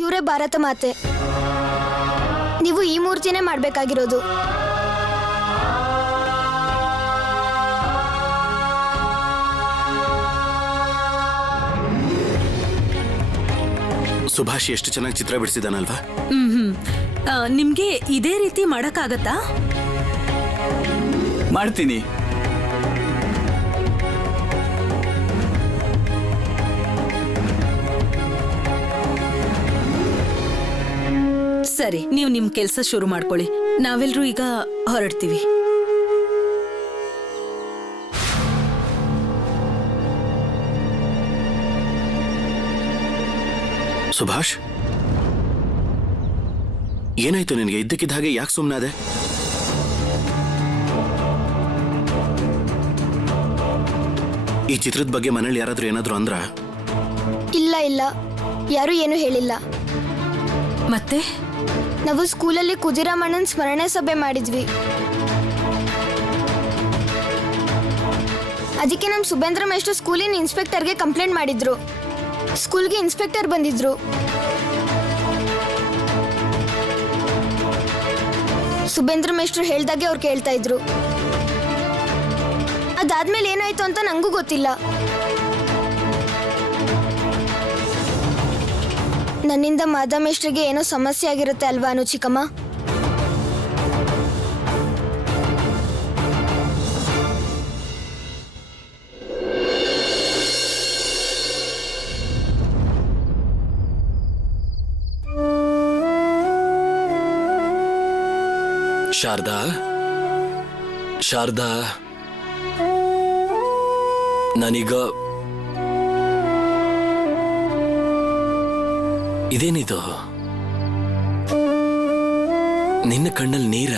ಇವರೇ ಭಾರತ ಮಾತೆ. ನೀವು ಈ ಮೂರ್ತಿನೇ ಮಾಡಬೇಕಾಗಿರೋದು. ಸುಭಾಷ್ ಎಷ್ಟು ಚೆನ್ನಾಗಿ ಚಿತ್ರ ಬಿಡಿಸಿದಾನಲ್ವಾ? ನಿಮ್ಗೆ ಇದೇ ರೀತಿ ಮಾಡಕ್ಕಾಗತ್ತಾ? ಮಾಡ್ತೀನಿ. ಸರಿ, ನೀವು ನಿಮ್ ಕೆಲ್ಸ ಶುರು ಮಾಡ್ಕೊಳ್ಳಿ. ನಾವೆಲ್ರೂ ಈಗ ಹೊರಡ್ತೀವಿ. ಸುಭಾಷ್, ಏನಾಯ್ತು ನಿನಗೆ? ಇದ್ದಕ್ಕಿದ್ದ ಹಾಗೆ ಯಾಕೆ ಸುಮ್ಮನಾದೆ? ಈ ಚಿತ್ರದ ಬಗ್ಗೆ ಮನೇಲಿ ಯಾರಾದ್ರೂ ಏನಾದ್ರು ಅಂದ್ರ? ಇಲ್ಲ ಇಲ್ಲ, ಯಾರು ಏನು ಹೇಳಿಲ್ಲ. ಮತ್ತೆ ನಾವು ಸ್ಕೂಲಲ್ಲಿ ಕುದಿರಾಮಣ್ಣನ ಸ್ಮರಣೆ ಸಭೆ ಮಾಡಿದ್ವಿ. ಅದಕ್ಕೆ ನಮ್ಮ ಸುಬೇಂದ್ರ ಮೇಷ್ಟ್ರು ಸ್ಕೂಲಿನ ಇನ್ಸ್ಪೆಕ್ಟರ್ಗೆ ಕಂಪ್ಲೇಂಟ್ ಮಾಡಿದ್ರು. ಸ್ಕೂಲ್ಗೆ ಇನ್ಸ್ಪೆಕ್ಟರ್ ಬಂದಿದ್ರು. ಸುಬೇಂದ್ರ ಮೇಷ್ಟ್ರು ಹೇಳ್ದಾಗೆ ಅವ್ರು ಕೇಳ್ತಾ ಇದ್ರು. ಅದಾದ್ಮೇಲೆ ಏನಾಯ್ತು ಅಂತ ನಂಗೂ ಗೊತ್ತಿಲ್ಲ. ನನ್ನಿಂದ ಮಾಧವ ಮೇಷ್ಟ್ರಿಗೆ ಏನೋ ಸಮಸ್ಯೆ ಆಗಿರುತ್ತೆ ಅಲ್ವಾ ಅನು ಚಿಕ್ಕಮ್ಮ? ಶಾರದಾ, ಶಾರದಾ, ನಾನೀಗ ಇದೇನಿದು? ನಿನ್ನ ಕಣ್ಣಲ್ಲಿ ನೀರ?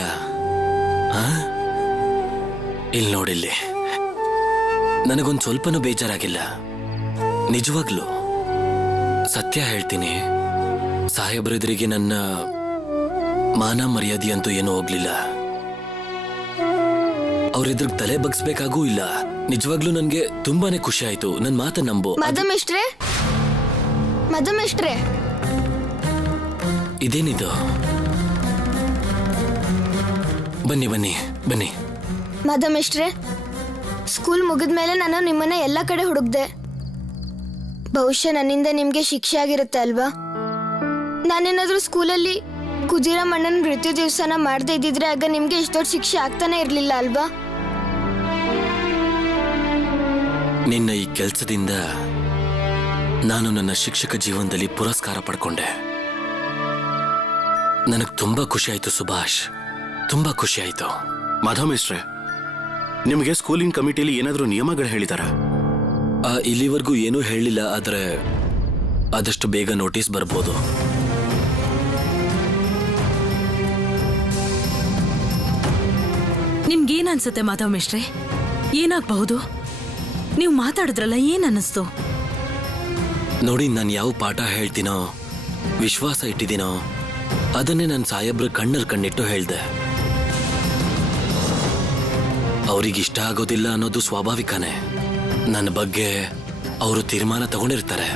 ಇಲ್ಲಿ ನೋಡಿಲ್ಲಿ, ನನಗೊಂದು ಸ್ವಲ್ಪನೂ ಬೇಜಾರಾಗಿಲ್ಲ. ನಿಜವಾಗ್ಲು ಸತ್ಯ ಹೇಳ್ತೀನಿ, ಸಾಹೇಬ್ರೆದುರಿಗೆ ನನ್ನ ಮಾನ ಮರ್ಯಾದೆ ಅಂತೂ ಏನೂ ಹೋಗ್ಲಿಲ್ಲ. ಅವ್ರೆದ್ರಿಗೆ ತಲೆ ಬಗ್ಸ್ಬೇಕಾಗೂ ಇಲ್ಲ. ನಿಜವಾಗ್ಲೂ ನನ್ಗೆ ತುಂಬಾನೇ ಖುಷಿ ಆಯ್ತು. ನನ್ ಮಾತ ನಂಬು. ಮಾಧವ ಮೇಷ್ಟ್ರೆ, ಮಾಧವ ಮೇಷ್ಟ್ರೆ, ಇದೇನಿದು? ಬನ್ನಿ ಬನ್ನಿ ಬನ್ನಿ. ಮಾಧವ ಮೇಷ್ಟ್ರೆ, ಸ್ಕೂಲ್ ಮುಗಿದ್ಮೇಲೆ ನಾನು ನಿಮ್ಮನ್ನ ಎಲ್ಲ ಕಡೆ ಹುಡುಕ್ದೆ. ಬಹುಶಃ ನನ್ನಿಂದ ನಿಮ್ಗೆ ಶಿಕ್ಷೆ ಆಗಿರುತ್ತೆ ಅಲ್ವಾ? ನಾನೇನಾದ್ರೂ ಸ್ಕೂಲಲ್ಲಿ ಕುದಿರಾಮಣ್ಣನ ಮೃತ್ಯು ದಿವಸನ ಮಾಡದೇ ಇದ್ದಿದ್ರೆ ಆಗ ನಿಮ್ಗೆ ಇಷ್ಟು ದೊಡ್ಡ ಶಿಕ್ಷೆ ಆಗ್ತಾನೆ ಇರ್ಲಿಲ್ಲ ಅಲ್ವಾ? ನಿನ್ನ ಈ ಕೆಲಸದಿಂದ ನಾನು ನನ್ನ ಶಿಕ್ಷಕ ಜೀವನದಲ್ಲಿ ಪುರಸ್ಕಾರ ಪಡ್ಕೊಂಡೆ. ನನಗೆ ತುಂಬಾ ಖುಷಿ ಆಯ್ತು ಸುಭಾಷ್, ತುಂಬಾ ಖುಷಿ ಆಯ್ತು. ಮಾಧವ ಮೇಷ್ಟ್ರೆ, ನಿಮಗೆ ಸ್ಕೂಲಿನ ಕಮಿಟಿಲಿ ಏನಾದ್ರೂ ನಿಯಮಗಳು ಹೇಳಿದಾರ? ಇಲ್ಲಿವರೆಗೂ ಏನೂ ಹೇಳಿಲ್ಲ, ಆದ್ರೆ ಆದಷ್ಟು ಬೇಗ ನೋಟಿಸ್ ಬರ್ಬೋದು. ನಿಮ್ಗೇನ್ ಅನ್ಸುತ್ತೆ ಮಾಧವ ಮೇಷ್ಟ್ರೆ? ಏನಾಗಬಹುದು? ನೀವು ಮಾತಾಡಿದ್ರಲ್ಲ, ಏನ್ ಅನ್ನಿಸ್ತು? ನೋಡಿ, ನಾನು ಯಾವ ಪಾಠ ಹೇಳ್ತೀನೋ, ವಿಶ್ವಾಸ ಇಟ್ಟಿದ್ದೀನೋ, ಅದನ್ನೇ ನನ್ನ ಸಾಹೇಬ್ರ ಕಣ್ಣಲ್ಲಿ ಕಣ್ಣಿಟ್ಟು ಹೇಳ್ದೆ. ಅವ್ರಿಗಿಷ್ಟ ಆಗೋದಿಲ್ಲ ಅನ್ನೋದು ಸ್ವಾಭಾವಿಕನೇ. ನನ್ನ ಬಗ್ಗೆ ಅವರು ತೀರ್ಮಾನ ತಗೊಂಡಿರ್ತಾರೆ.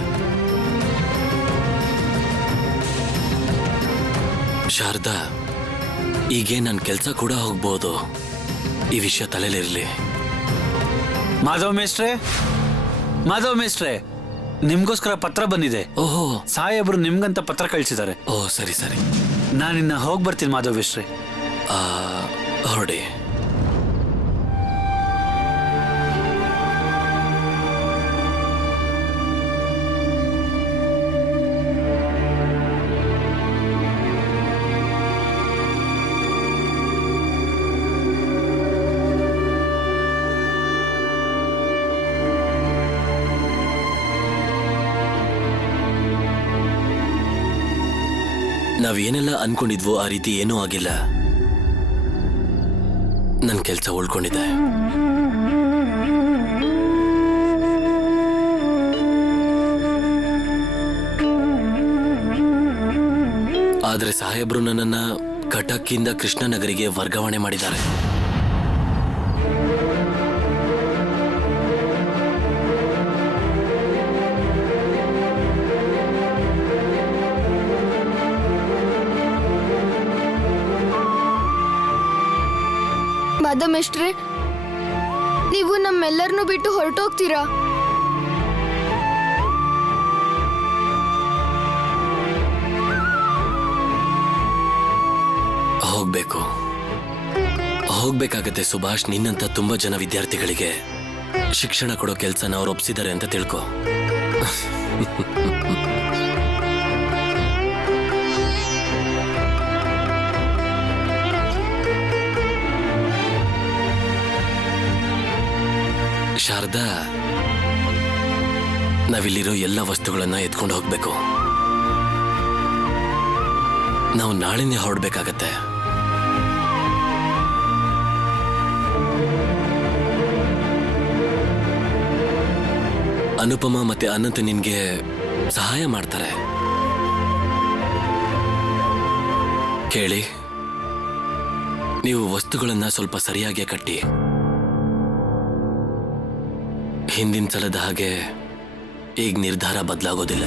ಶಾರದಾ, ಈಗೇ ನನ್ನ ಕೆಲಸ ಕೂಡ ಹೋಗ್ಬೋದು. ಈ ವಿಷಯ ತಲೆಲಿರ್ಲಿ. ಮಾಧವ ಮೇಷ್ಟ್ರೆ, ಮಾಧವ ಮೇಷ್ಟ್ರೆ, ನಿಮ್ಗೋಸ್ಕರ ಪತ್ರ ಬಂದಿದೆ. ಓಹೋ, ಸಾಹೇಬ್ರು ನಿಮ್ಗಂತ ಪತ್ರ ಕಳಿಸಿದ್ದಾರೆ. ಓ ಸರಿ ಸರಿ, ನಾನಿನ್ನ ಹೋಗಿ ಬರ್ತೀನಿ ಮಾಧವ ಮೇಷ್ಟ್ರೆ. ಹೊರಡಿ. ನಾವೇನೆಲ್ಲ ಅನ್ಕೊಂಡಿದ್ವೋ ಆ ರೀತಿ ಏನೂ ಆಗಿಲ್ಲ. ನನ್ನ ಕೆಲಸ ಉಳ್ಕೊಂಡಿದೆ. ಆದ್ರೆ ಸಾಹೇಬ್ರು ನನ್ನನ್ನ ಕಟಕ್ಕಿಂದ ಕೃಷ್ಣನಗರಿಗೆ ವರ್ಗಾವಣೆ ಮಾಡಿದ್ದಾರೆ. ಮಾಧಮೇಶ್ಟ್ರೆ, ನೀವು ನಮ್ಮೆಲ್ಲರನ್ನೂ ಬಿಟ್ಟು ಹೊರಟೋಗ್ತೀರಾ? ಹೋಗ್ಬೇಕಾಗತ್ತೆ ಸುಭಾಷ್. ನಿನ್ನಂತ ತುಂಬಾ ಜನ ವಿದ್ಯಾರ್ಥಿಗಳಿಗೆ ಶಿಕ್ಷಣ ಕೊಡೋ ಕೆಲ್ಸನ ಅವ್ರು ಒಪ್ಸಿದ್ದಾರೆ ಅಂತ ತಿಳ್ಕೊ. ಶಾರದಾ, ನಾವಿಲ್ಲಿರೋ ಎಲ್ಲ ವಸ್ತುಗಳನ್ನ ಎತ್ಕೊಂಡು ಹೋಗ್ಬೇಕು. ನಾವು ನಾಳೆನೇ ಹೊರಡ್ಬೇಕಾಗತ್ತೆ. ಅನುಪಮ ಮತ್ತೆ ಅನಂತ್ ನಿನ್ಗೆ ಸಹಾಯ ಮಾಡ್ತಾರೆ. ಕೇಳಿ, ನೀವು ವಸ್ತುಗಳನ್ನ ಸ್ವಲ್ಪ ಸರಿಯಾಗಿ ಕಟ್ಟಿ. ಹಿಂದಿನ ಸಲದ ಹಾಗೆ ಈಗ ನಿರ್ಧಾರ ಬದಲಾಗೋದಿಲ್ಲ.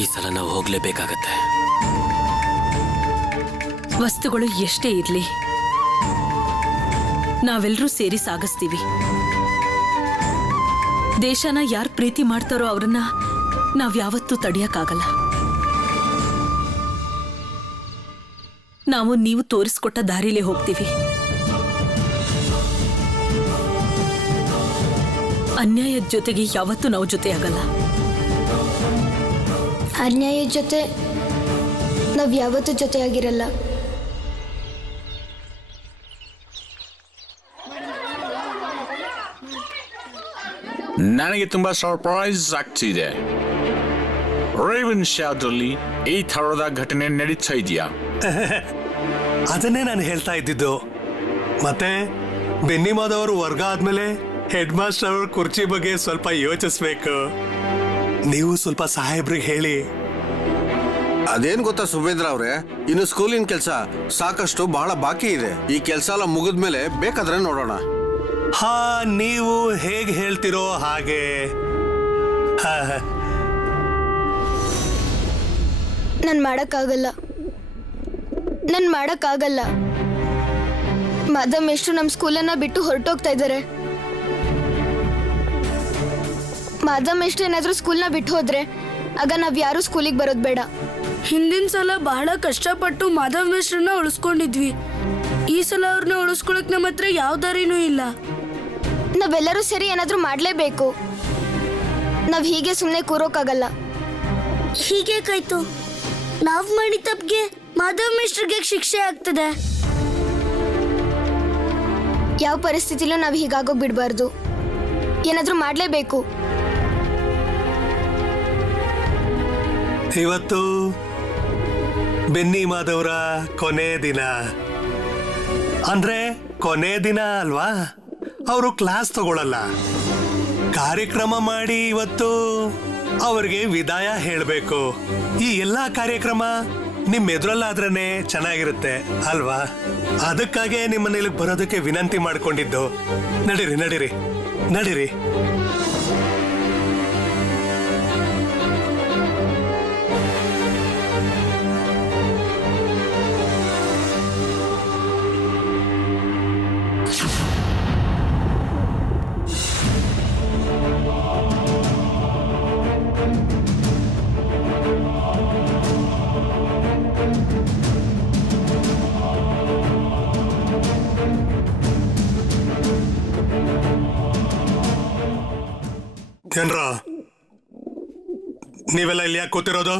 ಈ ಸಲ ನಾವು ಹೋಗ್ಲೇಬೇಕಾಗತ್ತೆ. ವಸ್ತುಗಳು ಎಷ್ಟೇ ಇರ್ಲಿ, ನಾವೆಲ್ಲರೂ ಸೇರಿ ಸಾಗಿಸ್ತೀವಿ. ದೇಶನ ಯಾರು ಪ್ರೀತಿ ಮಾಡ್ತಾರೋ ಅವ್ರನ್ನ ನಾವ್ಯಾವತ್ತೂ ತಡೆಯಕ್ಕಾಗಲ್ಲ. ನಾವು ನೀವು ತೋರಿಸ್ಕೊಟ್ಟ ದಾರಿಲೇ ಹೋಗ್ತೀವಿ. ಅನ್ಯಾಯದ ಜೊತೆಗೆ ಯಾವತ್ತೂ ನಾವು ಜೊತೆಯಾಗಲ್ಲ. ಅನ್ಯಾಯದ ಜೊತೆ ನಾವ್ ಯಾವತ್ತೂ ಜೊತೆಯಾಗಿರಲ್ಲ. ನನಗೆ ತುಂಬಾ ಸರ್ಪ್ರೈಸ್ ಆಗ್ತಿದೆ. ರೇವನ್ ಶಾದಲ್ಲಿ ಈ ಥರದ ಘಟನೆ ನಡೀತಾ ಇದೆಯಾ? ಅದನ್ನೇ ನಾನು ಹೇಳ್ತಾ ಇದ್ದಿದ್ದು. ಮತ್ತೆ ಬೆನ್ನಿಮಾದವರು ವರ್ಗ ಆದ್ಮೇಲೆ ಹೆಡ್ ಮಾಸ್ಟರ್ ಅವ್ರ ಕುರ್ಚಿ ಬಗ್ಗೆ ಸ್ವಲ್ಪ ಯೋಚಿಸ್ಬೇಕು. ನೀವು ಸ್ವಲ್ಪ ಸಾಹೇಬ್ರಿಗೆ ಹೇಳಿ. ಅದೇನ್ ಗೊತ್ತಾ ಸುಬೇಂದ್ರ ಅವ್ರೆ, ಇನ್ನು ಸ್ಕೂಲಿನ ಕೆಲಸ ಸಾಕಷ್ಟು ಬಹಳ ಬಾಕಿ ಇದೆ. ಈ ಕೆಲಸ ಎಲ್ಲ ಮುಗಿದ್ಮೇಲೆ ಬೇಕಾದ್ರೆ ನೋಡೋಣ. ಹಾ, ನೀವು ಹೇಗೆ ಹೇಳ್ತಿರೋ ಹಾಗೆ. ನನ್ ಮಾಡಕ್ಕಾಗಲ್ಲ. ಮಾಧಮೇಶ್ಟ್ರು ನಮ್ಮ ಸ್ಕೂಲನ್ನ ಬಿಟ್ಟು ಹೊರಟೋಗ್ತಾ ಇದ್ದಾರೆ. ಮಾಧಮೇಶ್ಟ್ರು ಏನಾದ್ರೂ ಸ್ಕೂಲ್ನ ಬಿಟ್ಟು ಹೋದ್ರೆ ಆಗ ನಾವ್ ಯಾರು ಸ್ಕೂಲಿಗೆ ಬರೋದ್ ಬೇಡ. ಹಿಂದಿನ ಸಲ ಬಹಳ ಕಷ್ಟಪಟ್ಟು ಮಾಧವೇಶ್ವರನ್ನ ಉಳಿಸ್ಕೊಂಡಿದ್ವಿ. ಈ ಸಲ ಅವ್ರನ್ನ ಉಳಿಸ್ಕೊಳಕ್ ನಮ್ಮ ಹತ್ರ ಯಾವ ದಾರಿನೂ ಇಲ್ಲ. ನಾವೆಲ್ಲರೂ ಸೇರಿ ಏನಾದ್ರೂ ಮಾಡ್ಲೇಬೇಕು. ನಾವ್ ಹೀಗೆ ಸುಮ್ಮನೆ ಕೂರೋಕ್ಕಾಗಲ್ಲ. ಹೀಗೆ ಕಾಯ್ತು, ನಾವ್ ಮಾಡಿದ ತಪ್ಪಿಗೆ ಮಾಧವೇಶ್ವರಿಗೆ ಶಿಕ್ಷೆ ಆಗ್ತದೆ. ಯಾವ ಪರಿಸ್ಥಿತಿಲೂ ನಾವ್ ಹೀಗಾಗೋಗ್ ಬಿಡ್ಬಾರ್ದು. ಏನಾದ್ರೂ ಮಾಡ್ಲೇಬೇಕು. ಇವತ್ತು ಬೆನ್ನಿಮಾದವರ ಕೊನೆ ದಿನ. ಅಂದ್ರೆ ಕೊನೆ ದಿನ ಅಲ್ವಾ? ಅವರು ಕ್ಲಾಸ್ ತಗೊಳ್ಳಲ್ಲ. ಕಾರ್ಯಕ್ರಮ ಮಾಡಿ ಇವತ್ತು ಅವ್ರಿಗೆ ವಿದಾಯ ಹೇಳಬೇಕು. ಈ ಎಲ್ಲಾ ಕಾರ್ಯಕ್ರಮ ನಿಮ್ ಎದುರಲ್ಲಾದ್ರೇನೆ ಚೆನ್ನಾಗಿರುತ್ತೆ ಅಲ್ವಾ? ಅದಕ್ಕಾಗೆ ನಿಮ್ಮನ್ನ ಇಲ್ಲಿಗೆ ಬರೋದಕ್ಕೆ ವಿನಂತಿ ಮಾಡ್ಕೊಂಡಿದ್ದು. ನಡೀರಿ ನಡೀರಿ ನಡೀರಿ. ಏನ್ರ ನೀವೆಲ್ಲ ಇಲ್ಲಿ ಯಾಕೆ ಕೂತಿರೋದು?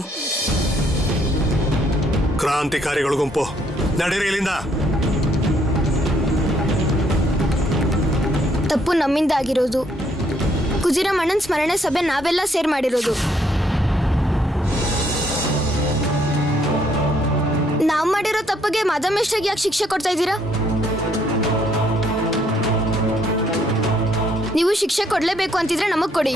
ಕ್ರಾಂತಿಕಾರಿಗಳ ಗುಂಪು, ನಡೀರಿ ಇಲ್ಲಿಂದ. ತಪ್ಪು ನಮ್ಮಿಂದ ಆಗಿರೋದು. ಕುಜಿರಮ್ಮಣ್ಣನ ಸ್ಮರಣೆ ಸಭೆ ನಾವೆಲ್ಲ ಸೇರ್ ಮಾಡಿರೋದು. ನಾವ್ ಮಾಡಿರೋ ತಪ್ಪಿಗೆ ಮಾಧವೇಶ್ವರಿಗೆ ಯಾಕೆ ಶಿಕ್ಷೆ ಕೊಡ್ತಾ ಇದ್ದೀರಾ? ನೀವು ಶಿಕ್ಷೆ ಕೊಡ್ಲೇಬೇಕು ಅಂತಿದ್ರೆ ನಮಗ್ ಕೊಡಿ.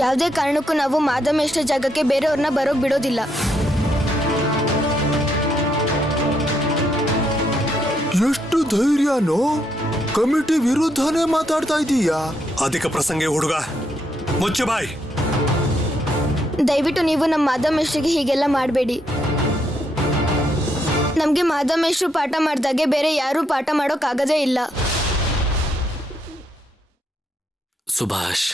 ಯಾವುದೇ ಕಾರಣಕ್ಕೂ ನಾವು ಮಾಧವೇಶ್ವರ ಜಾಗಕ್ಕೆ ಬೇರೆಯವ್ರನ್ನ ಬರೋಕ್ ಬಿಡೋದಿಲ್ಲ. ಎಷ್ಟು ಧೈರ್ಯನೋ? ಕಮಿಟಿ ವಿರುದ್ಧನೇ ಮಾತಾಡ್ತಾ ಇದೀಯಾ? ಅಧಿಕ ಪ್ರಸಂಗಿ ಹುಡುಗ, ಮುಚ್ಚು ಬಾಯ್. ದಯವಿಟ್ಟು ನೀವು ನಮ್ಮ ಮಾಧವ್ ಮೇಷ್ಟ್ರಿಗೆ ಹೀಗೆಲ್ಲ ಮಾಡಬೇಡಿ. ನಮಗೆ ಮಾಧವ್ ಮೇಷ್ಟ್ರು ಪಾಠ ಮಾಡಿದಾಗೆ ಬೇರೆ ಯಾರೂ ಪಾಠ ಮಾಡೋಕ್ಕಾಗದೇ ಇಲ್ಲ. ಸುಭಾಷ್,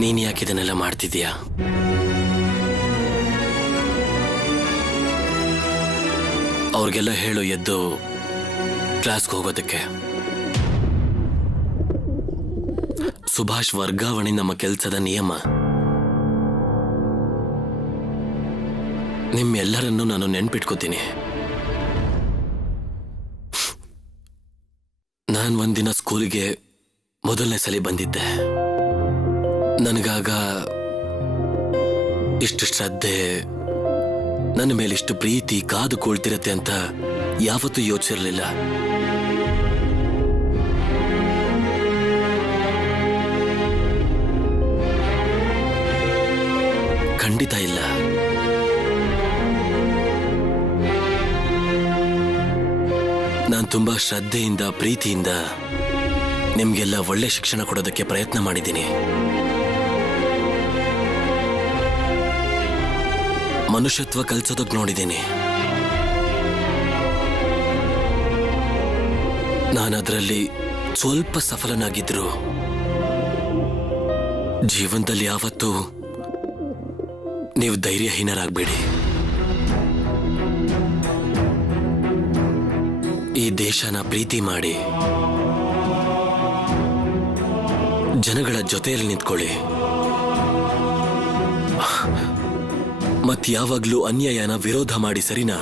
ನೀನ್ ಯಾಕೆ ಇದನ್ನೆಲ್ಲ ಮಾಡ್ತಿದ್ಯಾ? ಅವ್ರಿಗೆಲ್ಲ ಹೇಳು ಎದ್ದು ಕ್ಲಾಸ್ಗೆ ಹೋಗೋದಕ್ಕೆ. ಸುಭಾಷ್, ವರ್ಗಾವಣೆ ನಮ್ಮ ಕೆಲಸದ ನಿಯಮ. ನಿಮ್ಮೆಲ್ಲರನ್ನೂ ನಾನು ನೆನ್ಪಿಟ್ಕೋತೀನಿ. ನಾನು ಒಂದಿನ ಸ್ಕೂಲಿಗೆ ಮೊದಲನೇ ಸಲ ಬಂದಿದ್ದೆ. ನನಗಾಗ ಇಷ್ಟು ಶ್ರದ್ಧೆ, ನನ್ನ ಮೇಲೆ ಇಷ್ಟು ಪ್ರೀತಿ ಕಾದು ಕೊಳ್ತಿರತ್ತೆ ಅಂತ ಯಾವತ್ತೂ ಯೋಚಿಸಿರಲಿಲ್ಲ. ಖಂಡಿತ ಇಲ್ಲ. ನಾನು ತುಂಬಾ ಶ್ರದ್ಧೆಯಿಂದ, ಪ್ರೀತಿಯಿಂದ ನಿಮ್ಗೆಲ್ಲ ಒಳ್ಳೆ ಶಿಕ್ಷಣ ಕೊಡೋದಕ್ಕೆ ಪ್ರಯತ್ನ ಮಾಡಿದ್ದೀನಿ. ಮನುಷ್ಯತ್ವ ಕಲಿಸೋದಕ್ಕೆ ನೋಡಿದ್ದೀನಿ. ನಾನದರಲ್ಲಿ ಸ್ವಲ್ಪ ಸಫಲನಾಗಿದ್ರು ಜೀವನದಲ್ಲಿ ಯಾವತ್ತೂ ನೀವು ಧೈರ್ಯಹೀನರಾಗಬೇಡಿ. ಈ ದೇಶನ ಪ್ರೀತಿ ಮಾಡಿ ಜನಗಳ ಜೊತೆಯಲ್ಲಿ ನಿಂತ್ಕೊಳ್ಳಿ. ಮತ್ಯಾವಾಗ್ಲೂ ಅನ್ಯಾಯನ ವಿರೋಧ ಮಾಡಿ, ಸರಿನಾ?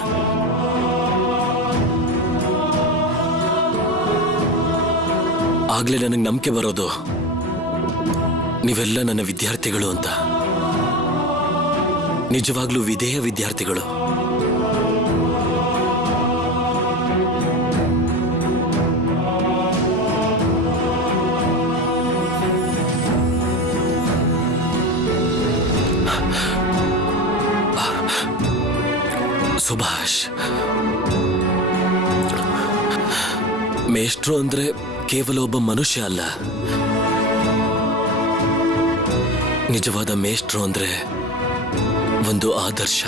ಆಗ್ಲೇ ನನಗೆ ನಂಬಿಕೆ ಬರೋದು ನೀವೆಲ್ಲ ನನ್ನ ವಿದ್ಯಾರ್ಥಿಗಳು ಅಂತ. ನಿಜವಾಗ್ಲೂ ವಿಧೇಯ ವಿದ್ಯಾರ್ಥಿಗಳು. ಸುಭಾಷ್, ಮೇಷ್ಟ್ರು ಅಂದ್ರೆ ಕೇವಲ ಒಬ್ಬ ಮನುಷ್ಯ ಅಲ್ಲ. ನಿಜವಾದ ಮೇಷ್ಟ್ರು ಅಂದ್ರೆ ಒಂದು ಆದರ್ಶ.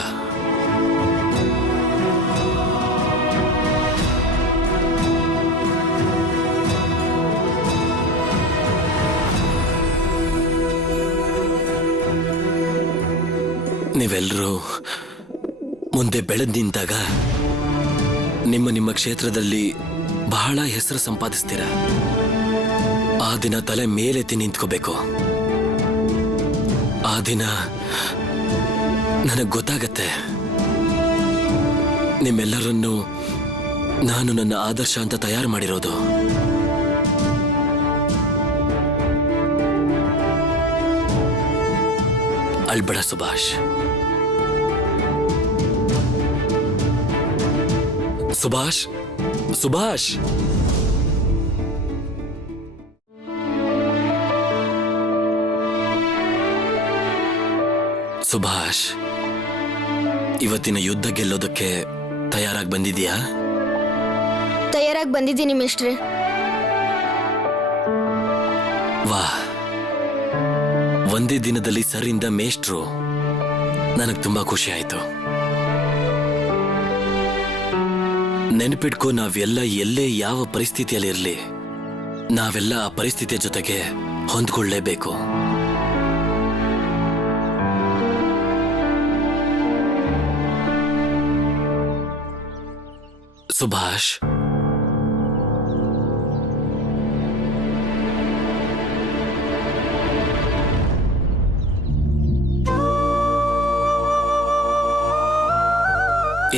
ನೀವೆಲ್ಲರೂ ಮುಂದೆ ಬೆಳೆದು ನಿಂತಾಗ ನಿಮ್ಮ ಕ್ಷೇತ್ರದಲ್ಲಿ ಬಹಳ ಹೆಸರು ಸಂಪಾದಿಸ್ತೀರ. ಆ ದಿನ ತಲೆ ಮೇಲೆತ್ತಿ ನಿಂತ್ಕೋಬೇಕು. ಆ ದಿನ ನನಗೆ ಗೊತ್ತಾಗತ್ತೆ ನಿಮ್ಮೆಲ್ಲರನ್ನು ನಾನು ನನ್ನ ಆದರ್ಶ ಅಂತ ತಯಾರು ಮಾಡಿರೋದು. ಅಳ್ಬೇಡ ಸುಭಾಷ್. ಸುಭಾಷ್, ಸುಭಾಷ್, ಸುಭಾಷ್, ಇವತ್ತಿನ ಯುದ್ಧ ಗೆಲ್ಲೋದಕ್ಕೆ ತಯಾರಾಗಿ ಬಂದಿದ್ಯಾ? ತಯಾರಾಗಿ ಬಂದಿದ್ದೀನಿ ಮೇಷ್ಟ್ರೆ. ವಾ, ಒಂದೇ ದಿನದಲ್ಲಿ ಸರಿಂದ ಮೇಷ್ಟ್ರು. ನನಗೆ ತುಂಬಾ ಖುಷಿ ಆಯ್ತು. ನೆನಪಿಟ್ಕೋ, ನಾವೆಲ್ಲ ಎಲ್ಲೇ ಯಾವ ಪರಿಸ್ಥಿತಿಯಲ್ಲಿರಲಿ, ನಾವೆಲ್ಲ ಆ ಪರಿಸ್ಥಿತಿಯ ಜೊತೆಗೆ ಹೊಂದ್ಕೊಳ್ಳೇಬೇಕು. ಸುಭಾಷ್,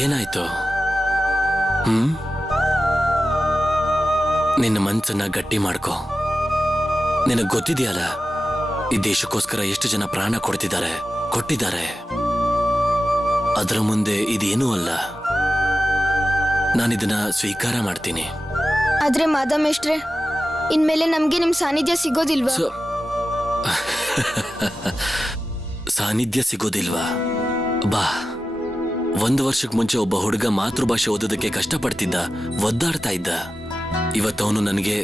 ಏನಾಯ್ತು? ನಿನ್ನ ಮನಸ್ಸನ್ನ ಗಟ್ಟಿ ಮಾಡ್ಕೋ. ನಿನಗೆ ಗೊತ್ತಿದೆಯಲ್ಲ, ಈ ದೇಶಕ್ಕೋಸ್ಕರ ಎಷ್ಟು ಜನ ಪ್ರಾಣ ಕೊಟ್ಟಿದ್ದಾರೆ. ಅದರ ಮುಂದೆ ಇದೇನೂ ಅಲ್ಲ. ನಾನಿದನ್ನ ಸ್ವೀಕಾರ ಮಾಡ್ತೀನಿ. ಆದ್ರೆ ಮಾಧವ್ ಮೇಷ್ಟ್ರೆ, ಇನ್ಮೇಲೆ ನಮ್ಗೆ ನಿಮ್ ಸಾನ್ನಿಧ್ಯ ಸಿಗೋದಿಲ್ವಾ? ಸಾನ್ನಿಧ್ಯ ಸಿಗೋದಿಲ್ವಾ? ಬಾ. 1 ವರ್ಷಕ್ಕೆ ಮುಂಚೆ ಒಬ್ಬ ಹುಡುಗ ಮಾತೃಭಾಷೆ ಓದೋದಕ್ಕೆ ಕಷ್ಟಪಡ್ತಿದ್ದ, ಒದ್ದಾಡ್ತಾ ಇದ್ದ. ಇವತ್ತವನು ನನಗೆ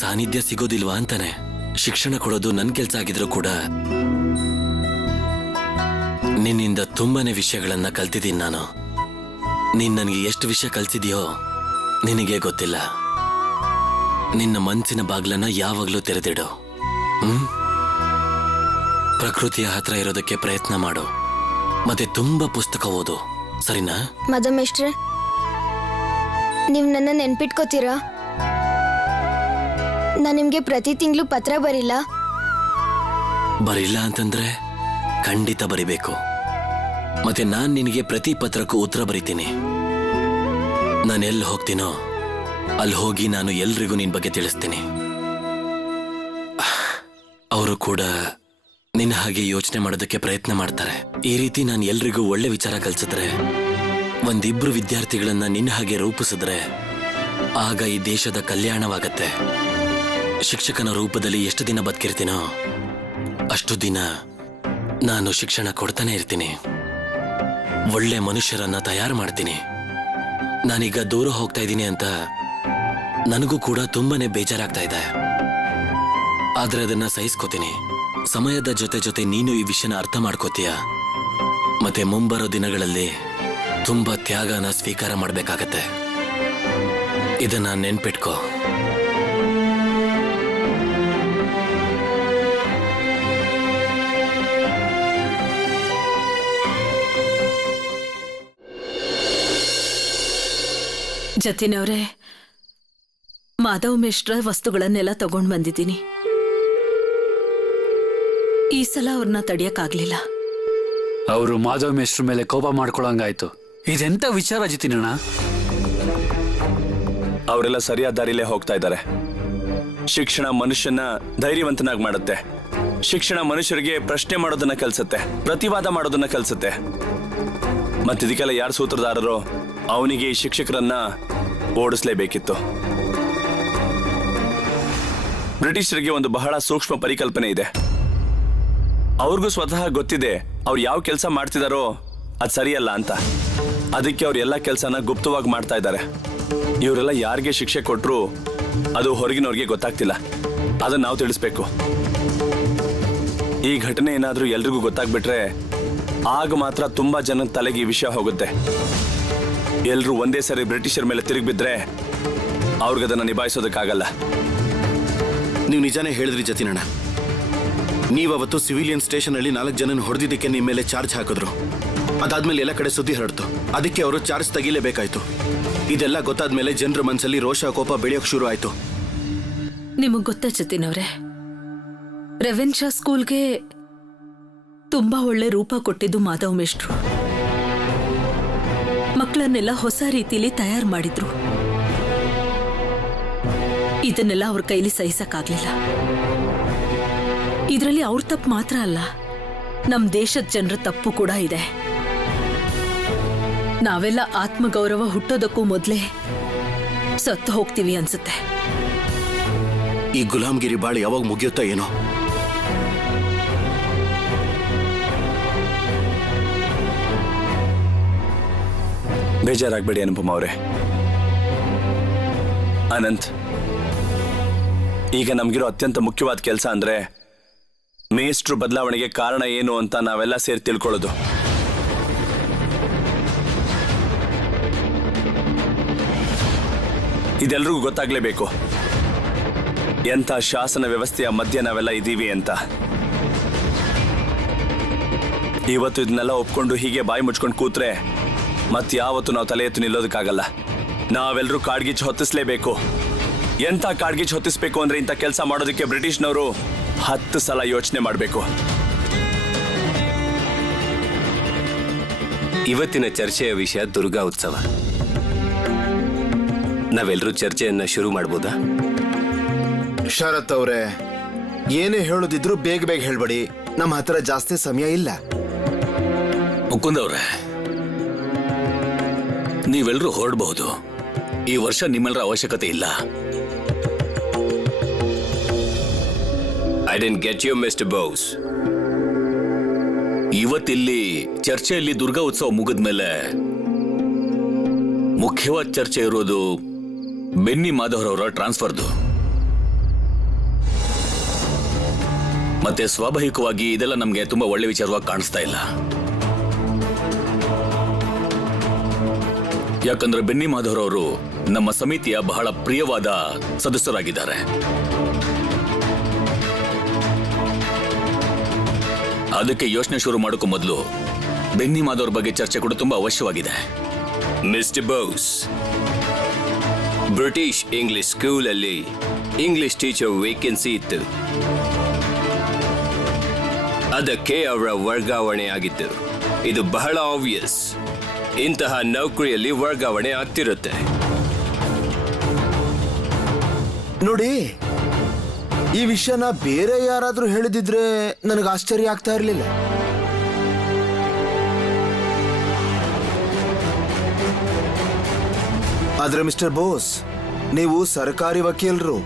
ಸಾನ್ನಿಧ್ಯ ಸಿಗೋದಿಲ್ವಾ ಅಂತಾನೆ. ಶಿಕ್ಷಣ ಕೊಡೋದು ನನ್ ಕೆಲ್ಸ ಆಗಿದ್ರು ಕೂಡ ನಿನ್ನಿಂದ ತುಂಬಾನೇ ವಿಷಯಗಳನ್ನ ಕಲ್ತಿದ್ದೀನಿ ನಾನು. ನೀನ್ ನನಗೆ ಎಷ್ಟು ವಿಷಯ ಕಲ್ಸಿದ್ಯೋ ನಿನಗೆ ಗೊತ್ತಿಲ್ಲ. ನಿನ್ನ ಮನಸ್ಸಿನ ಬಾಗ್ಲನ್ನ ಯಾವಾಗ್ಲೂ ತೆರೆದಿಡು. ಪ್ರಕೃತಿಯ ಹತ್ರ ಇರೋದಕ್ಕೆ ಪ್ರಯತ್ನ ಮಾಡು. ಮತ್ತೆ ತುಂಬಾ ಪುಸ್ತಕ ಓದು, ಸರಿನಾ? ಮಾಧವಮೇಷ್ಟ್ರೆ, ನೀವು ನನ್ನ ನೆನ್ಪಿಟ್ಕೋತೀರಾ? ನಾನು ನಿಮ್ಗೆ ಪ್ರತಿ ತಿಂಗಳು ಪತ್ರ ಬರಿಲ್ಲ? ಬರಿಲ್ಲ ಅಂತಂದ್ರೆ ಖಂಡಿತ ಬರಿಬೇಕು. ಮತ್ತೆ ನಾನ್ ನಿನಗೆ ಪ್ರತಿ ಪತ್ರಕ್ಕೂ ಉತ್ತರ ಬರಿತೀನಿ. ನಾನು ಎಲ್ಲಿ ಹೋಗ್ತೀನೋ ಅಲ್ಲಿ ಹೋಗಿ ನಾನು ಎಲ್ರಿಗೂ ನಿನ್ ಬಗ್ಗೆ ತಿಳಿಸ್ತೀನಿ. ಅವರು ಕೂಡ ನಿನ್ನ ಹಾಗೆ ಯೋಚನೆ ಮಾಡೋದಕ್ಕೆ ಪ್ರಯತ್ನ ಮಾಡ್ತಾರೆ. ಈ ರೀತಿ ನಾನು ಎಲ್ರಿಗೂ ಒಳ್ಳೆ ವಿಚಾರ ಕಲ್ಸಿದ್ರೆ, 1-2 ವಿದ್ಯಾರ್ಥಿಗಳನ್ನ ನಿನ್ನ ಹಾಗೆ ರೂಪಿಸಿದ್ರೆ ಆಗ ಈ ದೇಶದ ಕಲ್ಯಾಣವಾಗತ್ತೆ. ಶಿಕ್ಷಕನ ರೂಪದಲ್ಲಿ ಎಷ್ಟು ದಿನ ಬದುಕಿರ್ತೀನೋ ಅಷ್ಟು ದಿನ ನಾನು ಶಿಕ್ಷಣ ಕೊಡ್ತಾನೆ ಇರ್ತೀನಿ. ಒಳ್ಳೆ ಮನುಷ್ಯರನ್ನ ತಯಾರು ಮಾಡ್ತೀನಿ. ನಾನೀಗ ದೂರ ಹೋಗ್ತಾ ಇದ್ದೀನಿ ಅಂತ ನನಗೂ ಕೂಡ ತುಂಬಾನೇ ಬೇಜಾರಾಗ್ತಾ ಇದೆ. ಆದ್ರೆ ಅದನ್ನ ಸಹಿಸ್ಕೋತೀನಿ. ಸಮಯದ ಜೊತೆ ಜೊತೆ ನೀನು ಈ ವಿಷಯನ ಅರ್ಥ ಮಾಡ್ಕೋತೀಯ. ಮತ್ತೆ ಮುಂಬರೋ ದಿನಗಳಲ್ಲಿ ತುಂಬಾ ತ್ಯಾಗನ ಸ್ವೀಕಾರ ಮಾಡ್ಬೇಕಾಗತ್ತೆ. ಇದನ್ನ ನೆನ್ಪಿಟ್ಕೋ. ಜತಿನವ್ರೆ, ಮಾಧವಮೇಷ್ಟ್ರ ವಸ್ತುಗಳನ್ನೆಲ್ಲ ತಗೊಂಡ್ ಬಂದಿದ್ದೀನಿ. ಈ ಸಲ ಅವ್ರನ್ನ ತಡಿಯಕ್ಕಾಗ್ಲಿಲ್ಲ. ಅವರು ಮಾಧವ ಮೇಷ್ಟ್ರ ಮೇಲೆ ಕೋಪ ಮಾಡ್ಕೊಳಂಗಾಯ್ತು. ಇದೆಂತ ವಿಚಾರ ಜತಿನಣ್ಣ? ಅವರೆಲ್ಲ ಸರಿಯಾದ ದಾರಿಲೇ ಹೋಗ್ತಾ ಇದ್ದಾರೆ. ಶಿಕ್ಷಣ ಮನುಷ್ಯನ ಧೈರ್ಯವಂತನಾಗಿ ಮಾಡುತ್ತೆ. ಶಿಕ್ಷಣ ಮನುಷ್ಯರಿಗೆ ಪ್ರಶ್ನೆ ಮಾಡೋದನ್ನ ಕಲಿಸುತ್ತೆ, ಪ್ರತಿವಾದ ಮಾಡೋದನ್ನ ಕಲಿಸುತ್ತೆ. ಮತ್ತಿದಕ್ಕೆಲ್ಲ ಯಾರು ಸೂತ್ರಧಾರರೋ ಅವನಿಗೆ ಈ ಶಿಕ್ಷಕರನ್ನ ಓಡಿಸ್ಲೇಬೇಕಿತ್ತು. ಬ್ರಿಟಿಷರಿಗೆ ಒಂದು ಬಹಳ ಸೂಕ್ಷ್ಮ ಪರಿಕಲ್ಪನೆ ಇದೆ. ಅವ್ರಿಗೂ ಸ್ವತಃ ಗೊತ್ತಿದೆ ಅವ್ರು ಯಾವ ಕೆಲಸ ಮಾಡ್ತಿದಾರೋ ಅದು ಸರಿಯಲ್ಲ ಅಂತ. ಅದಕ್ಕೆ ಅವ್ರು ಎಲ್ಲ ಕೆಲಸನ ಗುಪ್ತವಾಗಿ ಮಾಡ್ತಾ ಇದ್ದಾರೆ. ಇವರೆಲ್ಲ ಯಾರಿಗೆ ಶಿಕ್ಷೆ ಕೊಟ್ಟರು ಅದು ಹೊರಗಿನವ್ರಿಗೆ ಗೊತ್ತಾಗ್ತಿಲ್ಲ. ಅದನ್ನ ನಾವು ತಿಳಿಸ್ಬೇಕು. ಈ ಘಟನೆ ಏನಾದ್ರೂ ಎಲ್ರಿಗೂ ಗೊತ್ತಾಗ್ಬಿಟ್ರೆ ಆಗ ಮಾತ್ರ ತುಂಬಾ ಜನ ತಲೆಗೆ ಈ ವಿಷಯ ಹೋಗುತ್ತೆ. ಎಲ್ರೂ ಒಂದೇ ಸರಿ ಬ್ರಿಟಿಷರ ಮೇಲೆ ತಿರುಗಿಬಿದ್ರೆ ಅವ್ರಿಗದನ್ನ ನಿಭಾಯಿಸೋದಕ್ಕಾಗಲ್ಲ. ನೀವು ನಿಜಾನೇ ಹೇಳಿದ್ರಿ ಜತಿನಣ್ಣ. ನೀವವತ್ತು ಸಿವಿಲಿಯನ್ ಸ್ಟೇಷನ್ ಅಲ್ಲಿ 4 ಜನನ ಹೊಡೆದಿದ್ದಕ್ಕೆ ನಿಮ್ಮ ಮೇಲೆ ಚಾರ್ಜ್ ಹಾಕಿದ್ರು. ಅದಾದ್ಮೇಲೆ ಎಲ್ಲ ಕಡೆ ಸುದ್ದಿ ಹರಡ್ತು. ಅದಕ್ಕೆ ಅವರು ಚಾರ್ಜ್ ತೆಗಿಲೇಬೇಕಾಯ್ತು. ಇದೆಲ್ಲ ಗೊತ್ತಾದ್ಮೇಲೆ ಜನರ ಮನಸ್ಸಲ್ಲಿ ರೋಷ ಕೋಪ ಬೆಳೆಯೋಕ್ ಶುರು ಆಯ್ತು. ನಿಮಗ್ ಗೊತ್ತಾ ಜತಿನವ್ರೆ, ರೆವೆನ್ಶಾ ಸ್ಕೂಲ್ಗೆ ತುಂಬಾ ಒಳ್ಳೆ ರೂಪ ಕೊಟ್ಟಿದ್ದು ಮಾಧವಮೇಷ್ಟ್ರು. ಮಕ್ಕಳನ್ನೆಲ್ಲ ಹೊಸ ರೀತಿಲಿ ತಯಾರು ಮಾಡಿದ್ರು. ಇದನ್ನೆಲ್ಲ ಅವ್ರ ಕೈಲಿ ಸಹಿಸಕ್ಕಾಗ್ಲಿಲ್ಲ. ಇದರಲ್ಲಿ ಅವ್ರ ತಪ್ಪು ಮಾತ್ರ ಅಲ್ಲ, ನಮ್ ದೇಶದ ಜನರ ತಪ್ಪು ಕೂಡ ಇದೆ. ನಾವೆಲ್ಲ ಆತ್ಮಗೌರವ ಹುಟ್ಟೋದಕ್ಕೂ ಮೊದಲೇ ಸತ್ತು ಹೋಗ್ತೀವಿ ಅನ್ಸುತ್ತೆ. ಈ ಗುಲಾಮ್ಗಿರಿ ಬಾಳು ಯಾವಾಗ ಮುಗಿಯುತ್ತಾ ಏನೋ. ಬೇಜಾರಾಗ್ಬೇಡಿ ಅನುಪಮ ಅವರೇ. ಅನಂತ್, ಈಗ ನಮ್ಗಿರೋ ಅತ್ಯಂತ ಮುಖ್ಯವಾದ ಕೆಲಸ ಅಂದ್ರೆ ಮೇಷ್ಟ್ರು ಬದಲಾವಣೆಗೆ ಕಾರಣ ಏನು ಅಂತ ನಾವೆಲ್ಲ ಸೇರಿ ತಿಳ್ಕೊಳ್ಳೋದು. ಇದೆಲ್ರಿಗೂ ಗೊತ್ತಾಗ್ಲೇಬೇಕು ಎಂಥ ಶಾಸನ ವ್ಯವಸ್ಥೆಯ ಮಧ್ಯೆ ನಾವೆಲ್ಲ ಇದ್ದೀವಿ ಅಂತ. ಇವತ್ತು ಇದನ್ನೆಲ್ಲ ಒಪ್ಕೊಂಡು ಹೀಗೆ ಬಾಯಿ ಮುಚ್ಕೊಂಡು ಕೂತ್ರೆ ಮತ್ಯಾವತ್ತು ನಾವು ತಲೆ ಎತ್ತು ನಿಲ್ಲೋದಕ್ಕಾಗಲ್ಲ. ನಾವೆಲ್ಲರೂ ಕಾಡ್ಗಿಚ್ಚು ಹೊತ್ತಿಸ್ಲೇಬೇಕು. ಎಂಥ ಕಾಡ್ಗಿಚ್ಚು ಹೊತ್ತಿಸ್ಬೇಕು ಅಂದ್ರೆ ಇಂಥ ಕೆಲಸ ಮಾಡೋದಕ್ಕೆ ಬ್ರಿಟಿಷ್ನವರು 10 ಸಲ ಯೋಚನೆ ಮಾಡಬೇಕು. ಇವತ್ತಿನ ಚರ್ಚೆಯ ವಿಷಯ ದುರ್ಗಾ ಉತ್ಸವ. ನಾವೆಲ್ಲರೂ ಚರ್ಚೆಯನ್ನ ಶುರು ಮಾಡ್ಬೋದಾ? ಶರತ್ ಅವ್ರೆ, ಏನೇ ಹೇಳೋದಿದ್ರು ಬೇಗ ಬೇಗ ಹೇಳ್ಬೇಡಿ. ನಮ್ಮ ಹತ್ರ ಜಾಸ್ತಿ ಸಮಯ ಇಲ್ಲ. ಮುಕುಂದವ್ರೆ, ನೀವೆಲ್ಲರೂ ಹೊರಡಬಹುದು. ಈ ವರ್ಷ ನಿಮ್ಮೆಲ್ಲರ ಅವಶ್ಯಕತೆ ಇಲ್ಲ. I didn't get you, Mr. Bose. ಇವತ್ತಿಲ್ಲಿ ಚರ್ಚೆಯಲ್ಲಿ ದುರ್ಗಾ ಉತ್ಸವ ಮುಗಿದ್ಮೇಲೆ ಮುಖ್ಯವಾದ ಚರ್ಚೆ ಇರೋದು ಬೆನ್ನಿ ಮಾಧವರವರ ಟ್ರಾನ್ಸ್ಫರ್ದು. ಮತ್ತೆ ಸ್ವಾಭಾವಿಕವಾಗಿ ಇದೆಲ್ಲ ನಮ್ಗೆ ತುಂಬಾ ಒಳ್ಳೆ ವಿಚಾರವಾಗಿ ಕಾಣಿಸ್ತಾ ಇಲ್ಲ. ಯಾಕಂದ್ರೆ ಬೆನ್ನಿ ಮಾಧವರವರು ನಮ್ಮ ಸಮಿತಿಯ ಬಹಳ ಪ್ರಿಯವಾದ ಸದಸ್ಯರಾಗಿದ್ದಾರೆ. ಅದಕ್ಕೆ ಯೋಚನೆ ಶುರು ಮಾಡೋಕ್ಕೂ ಮೊದಲು ಬೆನ್ನಿ ಮಾಧವರ ಬಗ್ಗೆ ಚರ್ಚೆ ಕೂಡ ತುಂಬಾ ಅವಶ್ಯವಾಗಿದೆ. ಮಿಸ್ಟರ್ ಬೋಸ್, ಬ್ರಿಟಿಷ್ ಇಂಗ್ಲಿಷ್ ಸ್ಕೂಲಲ್ಲಿ ಇಂಗ್ಲಿಷ್ ಟೀಚರ್ ವೇಕೆನ್ಸಿ ಇತ್ತು. ಅದಕ್ಕೆ ಅವರ ವರ್ಗಾವಣೆ ಆಗಿತ್ತು. ಇದು ಬಹಳ ಆಬ್ವಿಯಸ್. ಇಂತಹ ನೌಕರಿಯಲ್ಲಿ ವರ್ಗಾವಣೆ ಆಗ್ತಿರುತ್ತೆ. ನೋಡಿ, ಈ ವಿಷಯನ ಬೇರೆ ಯಾರಾದ್ರೂ ಹೇಳಿದಿದ್ರೆ ನನಗೆ ಆಶ್ಚರ್ಯ ಆಗ್ತಾ ಇರಲಿಲ್ಲ. ಆದ್ರೆ ಮಿಸ್ಟರ್ ಬೋಸ್, ನೀವು ಸರ್ಕಾರಿ ವಕೀಲರು,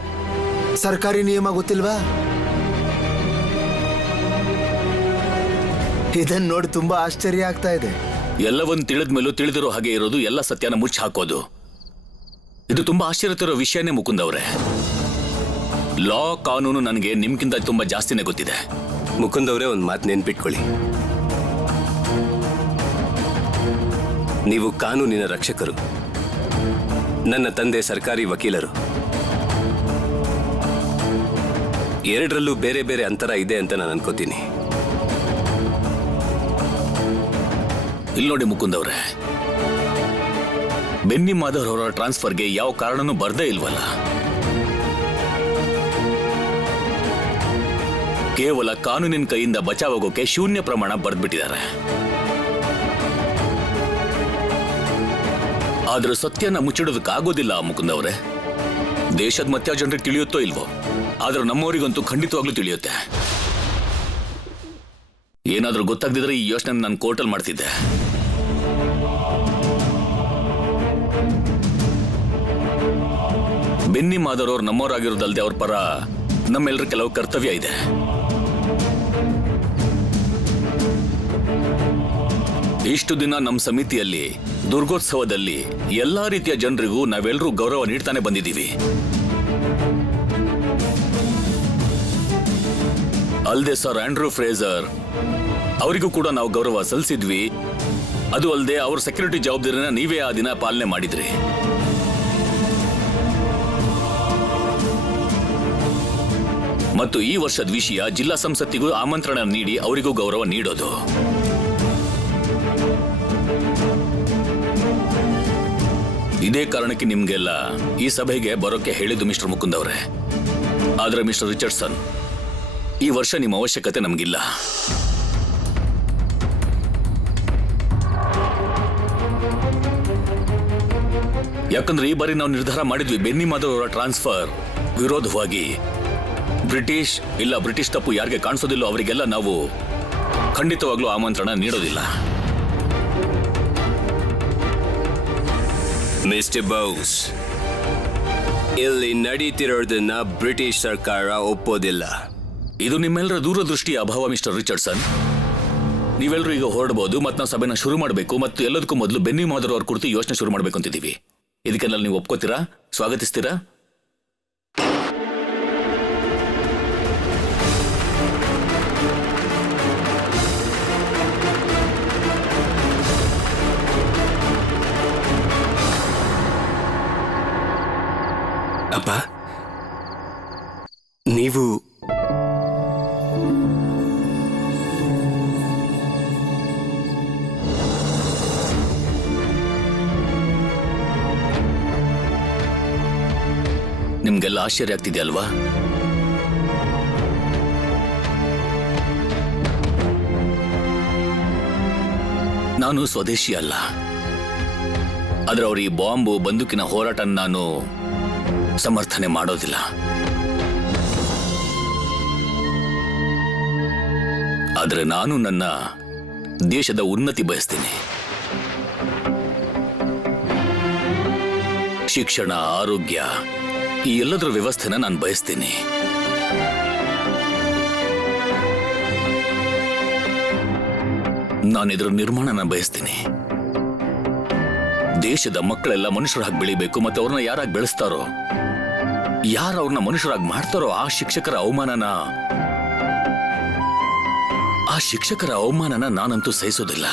ಸರ್ಕಾರಿ ನಿಯಮ ಗೊತ್ತಿಲ್ವಾ? ಇದನ್ನ ನೋಡಿ ತುಂಬಾ ಆಶ್ಚರ್ಯ ಆಗ್ತಾ ಇದೆ. ಎಲ್ಲವನ್ನ ತಿಳಿದ ಮೇಲೂ ತಿಳಿದಿರೋ ಹಾಗೆ ಇರೋದು, ಎಲ್ಲ ಸತ್ಯನ ಮುಚ್ಚಿ ಹಾಕೋದು, ಇದು ತುಂಬಾ ಆಶ್ಚರ್ಯ ತರೋ ವಿಷಯನೇ ಮುಕುಂದ್ ಅವರೇ. ಲಾ ಕಾನೂನು ನನಗೆ ನಿಮ್ಗಿಂತ ತುಂಬಾ ಜಾಸ್ತಿನೇ ಗೊತ್ತಿದೆ. ಮುಕುಂದ್ ಅವರೇ, ಒಂದು ಮಾತು ನೆನ್ಪಿಟ್ಕೊಳ್ಳಿ. ನೀವು ಕಾನೂನಿನ ರಕ್ಷಕರು. ನನ್ನ ತಂದೆ ಸರ್ಕಾರಿ ವಕೀಲರು. ಎರಡರಲ್ಲೂ ಬೇರೆ ಬೇರೆ ಅಂತರ ಇದೆ ಅಂತ ನಾನು ಅನ್ಕೋತೀನಿ. ಇಲ್ಲಿ ನೋಡಿ ಮುಕುಂದ್ ಅವರೇ, ಬೆನ್ನಿ ಮಾಧವರವರ ಟ್ರಾನ್ಸ್ಫರ್ಗೆ ಯಾವ ಕಾರಣನೂ ಬರ್ದೇ ಇಲ್ವಲ್ಲ. ಕೇವಲ ಕಾನೂನಿನ ಕೈಯಿಂದ ಬಚಾವಾಗೋಕೆ ಶೂನ್ಯ ಪ್ರಮಾಣ ಬರೆದ್ಬಿಟ್ಟಿದ್ದಾರೆ. ಆದ್ರೆ ಸತ್ಯನ ಮುಚ್ಚಿಡೋದಕ್ಕಾಗೋದಿಲ್ಲ ಮುಕುಂದ್ ಅವರೇ. ದೇಶದ ಮತ್ಯ ಜನರಿಗೆ ತಿಳಿಯುತ್ತೋ ಇಲ್ವೋ, ಆದ್ರೆ ನಮ್ಮವರಿಗಂತೂ ಖಂಡಿತವಾಗ್ಲೂ ತಿಳಿಯುತ್ತೆ. ಏನಾದ್ರೂ ಗೊತ್ತಾಗ್ದಿದ್ರೆ ಈ ಯೋಚನೆ ನಾನು ಕೋರ್ಟಲ್ಲಿ ಮಾಡ್ತಿದ್ದೆ. ಬೆನ್ನಿ ಮಾಧವರವ್ರು ನಮ್ಮವರಾಗಿರೋದಲ್ದೆ ಅವ್ರ ಪರ ನಮ್ಮೆಲ್ಲರ ಕೆಲವು ಕರ್ತವ್ಯ ಇದೆ. ಇಷ್ಟು ದಿನ ನಮ್ಮ ಸಮಿತಿಯಲ್ಲಿ ದುರ್ಗೋತ್ಸವದಲ್ಲಿ ಎಲ್ಲಾ ರೀತಿಯ ಜನರಿಗೂ ನಾವೆಲ್ಲರೂ ಗೌರವ ನೀಡ್ತಾನೆ ಬಂದಿದ್ದೀವಿ. ಅಲ್ಲದೆ ಸರ್ ಆಂಡ್ರೂ ಫ್ರೇಜರ್ ಅವರಿಗೂ ಕೂಡ ನಾವು ಗೌರವ ಸಲ್ಲಿಸಿದ್ವಿ. ಅದು ಅಲ್ಲದೆ ಅವ್ರ ಸೆಕ್ಯೂರಿಟಿ ಜವಾಬ್ದಾರಿನ ನೀವೇ ಆ ದಿನ ಪಾಲನೆ ಮಾಡಿದ್ರಿ. ಮತ್ತು ಈ ವರ್ಷದ ವಿಷಯ ಜಿಲ್ಲಾ ಸಂಸತ್ತಿಗೂ ಆಮಂತ್ರಣ ನೀಡಿ ಅವರಿಗೂ ಗೌರವ ನೀಡೋದು. ಇದೇ ಕಾರಣಕ್ಕೆ ನಿಮ್ಗೆಲ್ಲ ಈ ಸಭೆಗೆ ಬರೋಕೆ ಹೇಳಿದ್ದು ಮಿಸ್ಟರ್ ಮುಕುಂದ್ ಅವರೇ. ಆದ್ರೆ ಮಿಸ್ಟರ್ ರಿಚರ್ಡ್ಸನ್, ಈ ವರ್ಷ ನಿಮ್ಮ ಅವಶ್ಯಕತೆ ನಮಗಿಲ್ಲ. ಯಾಕಂದ್ರೆ ಈ ಬಾರಿ ನಾವು ನಿರ್ಧಾರ ಮಾಡಿದ್ವಿ, ಬೆನ್ನಿ ಮಾಧವ್ ಅವರ ಟ್ರಾನ್ಸ್ಫರ್ ವಿರೋಧವಾಗಿ ಬ್ರಿಟಿಷ್ ತಪ್ಪು ಯಾರಿಗೆ ಕಾಣಿಸೋದಿಲ್ಲೋ ಅವರಿಗೆಲ್ಲ ನಾವು ಖಂಡಿತವಾಗ್ಲೂ ಆಮಂತ್ರಣ ನೀಡೋದಿಲ್ಲ. ಮಿಸ್ಟರ್ ಬೋಸ್, ಇಲ್ಲಿ ನಡೀತಿರೋದನ್ನ ಬ್ರಿಟಿಷ್ ಸರ್ಕಾರ ಒಪ್ಪೋದಿಲ್ಲ. ಇದು ನಿಮ್ಮೆಲ್ಲರ ದೂರದೃಷ್ಟಿಯ ಅಭಾವ ಮಿಸ್ಟರ್ ರಿಚರ್ಡ್ಸನ್. ನೀವೆಲ್ಲರೂ ಈಗ ಹೊರಡಬಹುದು ಮತ್ತು ನಾವು ಸಭೆನ ಶುರು ಮಾಡಬೇಕು. ಮತ್ತು ಎಲ್ಲದಕ್ಕೂ ಮೊದಲು ಬೆನ್ನಿ ಮಾಧವ್ ಅವ್ರ ಕುರಿತು ಯೋಚನೆ ಶುರು ಮಾಡಬೇಕು ಅಂತಿದ್ದೀವಿ. ಇದಕ್ಕೆಲ್ಲ ನೀವು ಒಪ್ಕೋತೀರಾ? ಸ್ವಾಗತಿಸ್ತೀರಾ? ಅಪ್ಪ, ನೀವು ನಿಮ್ಗೆಲ್ಲ ಆಶ್ಚರ್ಯ ಆಗ್ತಿದೆ ಅಲ್ವಾ? ನಾನು ಸ್ವದೇಶಿ ಅಲ್ಲ. ಆದ್ರೆ ಅವ್ರ ಈ ಬಾಂಬು ಬಂದೂಕಿನ ಹೋರಾಟ ನಾನು ಸಮರ್ಥನೆ ಮಾಡೋದಿಲ್ಲ. ಆದ್ರೆ ನಾನು ನನ್ನ ದೇಶದ ಉನ್ನತಿ ಬಯಸ್ತೀನಿ. ಶಿಕ್ಷಣ, ಆರೋಗ್ಯ, ಈ ಎಲ್ಲದರ ವ್ಯವಸ್ಥೆನ ನಾನು ಬಯಸ್ತೀನಿ. ನಾನು ಇದರ ನಿರ್ಮಾಣನ ಬಯಸ್ತೀನಿ. ದೇಶದ ಮಕ್ಕಳೆಲ್ಲ ಮನುಷ್ಯರಾಗಿ ಬೆಳಿಬೇಕು, ಮತ್ತೆ ಅವ್ರನ್ನ ಯಾರಾಗಿ ಬೆಳೆಸ್ತಾರೋ, ಯಾರು ಅವ್ರನ್ನ ಮನುಷ್ಯರಾಗಿ ಮಾಡ್ತಾರೋ ಆ ಶಿಕ್ಷಕರ ಅವಮಾನನ ನಾನಂತೂ ಸಹಿಸೋದಿಲ್ಲ.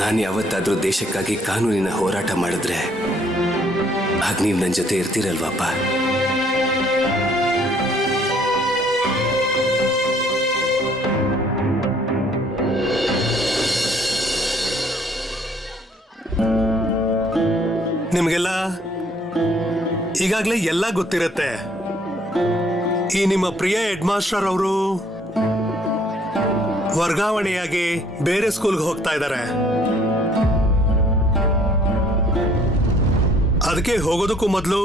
ನಾನು ಯಾವತ್ತಾದ್ರೂ ದೇಶಕ್ಕಾಗಿ ಕಾನೂನಿನ ಹೋರಾಟ ಮಾಡಿದ್ರೆ ಆಗ ನೀವು ನನ್ನ ಜೊತೆ ಇರ್ತೀರಲ್ವಾಪ್ಪ? ನಿಮಗೆಲ್ಲ ಈಗಾಗಲೇ ಎಲ್ಲ ಗೊತ್ತಿರತ್ತೆ. ಈ ನಿಮ್ಮ ಪ್ರಿಯ ಹೆಡ್ ಮಾಸ್ಟರ್ ಅವರು ವರ್ಗಾವಣೆಯಾಗಿ ಬೇರೆ ಸ್ಕೂಲ್ಗೆ ಹೋಗ್ತಾ ಇದ್ದಾರೆ. ಅದಕ್ಕೆ ಹೋಗೋದಕ್ಕೂ ಮೊದಲು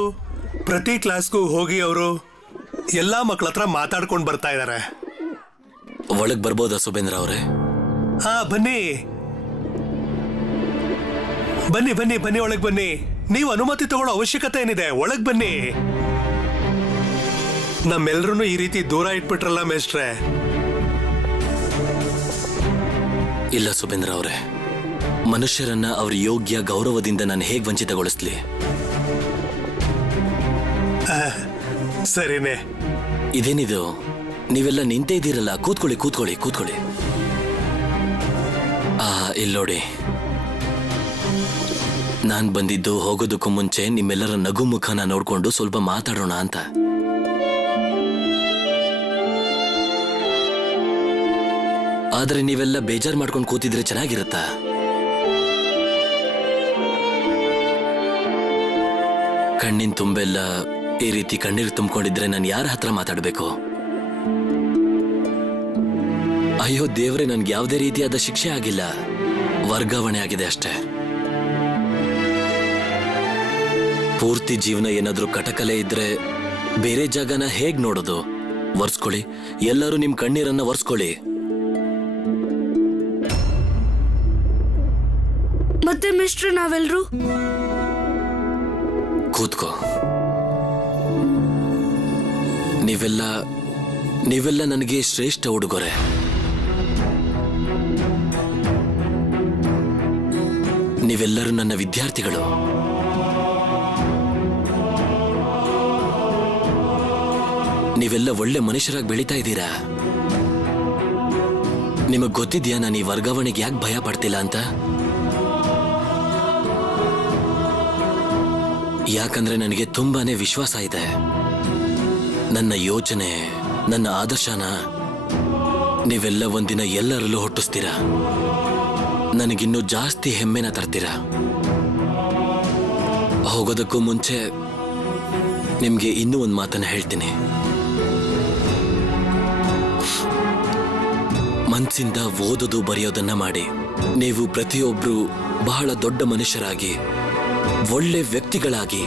ಪ್ರತಿ ಕ್ಲಾಸ್ಗೂ ಹೋಗಿ ಅವರು ಎಲ್ಲಾ ಮಕ್ಕಳ ಹತ್ರ ಮಾತಾಡ್ಕೊಂಡು ಬರ್ತಾ ಇದ್ದಾರೆ. ಒಳಗ್ ಬರ್ಬೋದಾ ಸುಬೇಂದ್ರ ಅವರೇ? ಹಾ, ಬನ್ನಿ ಬನ್ನಿ ಬನ್ನಿ ಬನ್ನಿ, ಒಳಗ್ ಬನ್ನಿ. ನೀವು ಅನುಮತಿ ತಗೊಳ್ಳೋ ಅವಶ್ಯಕತೆ ಏನಿದೆ? ಒಳಗ್ ಬನ್ನಿ. ನಮ್ಮೆಲ್ರೂ ಈ ರೀತಿ ದೂರ ಇಟ್ಬಿಟ್ರಲ್ಲ ಮೇಷ್ಟ್ರೆ. ಇಲ್ಲ ಸುಬೇಂದ್ರ ಅವರೇ, ಮನುಷ್ಯರನ್ನ ಅವ್ರ ಯೋಗ್ಯ ಗೌರವದಿಂದ ನಾನು ಹೇಗೆ ವಂಚಿತಗೊಳಿಸ್ಲಿ? ಸರಿನೇ. ಇದೇನಿದು, ನೀವೆಲ್ಲ ನಿಂತೇ ಇದ್ದೀರಲ್ಲ, ಕೂತ್ಕೊಳ್ಳಿ ಕೂತ್ಕೊಳ್ಳಿ ಕೂತ್ಕೊಳ್ಳಿ. ಇಲ್ಲೋಡಿ, ನಾನ್ ಬಂದಿದ್ದು ಹೋಗೋದಕ್ಕೂ ಮುಂಚೆ ನಿಮ್ಮೆಲ್ಲರ ನಗು ಮುಖನ ನೋಡ್ಕೊಂಡು ಸ್ವಲ್ಪ ಮಾತಾಡೋಣ ಅಂತ. ಆದ್ರೆ ನೀವೆಲ್ಲ ಬೇಜಾರ್ ಮಾಡ್ಕೊಂಡು ಕೂತಿದ್ರೆ ಚೆನ್ನಾಗಿರುತ್ತಾ? ಕಣ್ಣಿನ ತುಂಬೆಲ್ಲ ಈ ರೀತಿ ಕಣ್ಣೀರು ತುಂಬಿಕೊಂಡಿದ್ರೆ ನಾನು ಯಾರ ಹತ್ರ ಮಾತಾಡಬೇಕು? ಅಯ್ಯೋ ದೇವ್ರೆ, ನನ್ಗೆ ಯಾವುದೇ ರೀತಿಯಾದ ಶಿಕ್ಷೆ ಆಗಿಲ್ಲ, ವರ್ಗಾವಣೆ ಆಗಿದೆ ಅಷ್ಟೇ. ಪೂರ್ತಿ ಜೀವನ ಏನಾದ್ರೂ ಕಟಕಲೆ ಇದ್ರೆ ಬೇರೆ ಜಾಗನ ಹೇಗ್ ನೋಡೋದು? ಒರ್ಸ್ಕೊಳ್ಳಿ, ಎಲ್ಲರೂ ನಿಮ್ ಕಣ್ಣೀರನ್ನ ಒರ್ಸ್ಕೊಳ್ಳಿ. ಮತ್ತೆ ಮಿಸ್ಟ್ರ್, ನಾವೆಲ್ರೂ ಕೂತ್ಕೋ. ನೀವೆಲ್ಲ ನನಗೆ ಶ್ರೇಷ್ಠ ಉಡುಗೊರೆ. ನೀವೆಲ್ಲರೂ ನನ್ನ ವಿದ್ಯಾರ್ಥಿಗಳು. ನೀವೆಲ್ಲ ಒಳ್ಳೆ ಮನುಷ್ಯರಾಗಿ ಬೆಳೀತಾ ಇದ್ದೀರಾ. ನಿಮಗ್ ಗೊತ್ತಿದ್ಯಾ ನಾನು ಈ ವರ್ಗಾವಣೆಗೆ ಯಾಕೆ ಭಯ ಪಡ್ತಿಲ್ಲ ಅಂತ? ಯಾಕಂದ್ರೆ ನನಗೆ ತುಂಬಾನೇ ವಿಶ್ವಾಸ ಇದೆ. ನನ್ನ ಯೋಚನೆ, ನನ್ನ ಆದರ್ಶನ ನೀವೆಲ್ಲ ಒಂದಿನ ಎಲ್ಲರಲ್ಲೂ ಹುಟ್ಟಿಸ್ತೀರಾ. ನನಗಿನ್ನೂ ಜಾಸ್ತಿ ಹೆಮ್ಮೆನ ತರ್ತೀರಾ. ಹೋಗೋದಕ್ಕೂ ಮುಂಚೆ ನಿಮ್ಗೆ ಇನ್ನೂ ಒಂದು ಮಾತನ್ನ ಹೇಳ್ತೀನಿ. ಮನ್ಸಿಂದ ಓದೋದು ಬರೆಯೋದನ್ನ ಮಾಡಿ. ನೀವು ಪ್ರತಿಯೊಬ್ರು ಬಹಳ ದೊಡ್ಡ ಮನುಷ್ಯರಾಗಿ, ಒಳ್ಳೆ ವ್ಯಕ್ತಿಗಳಾಗಿ,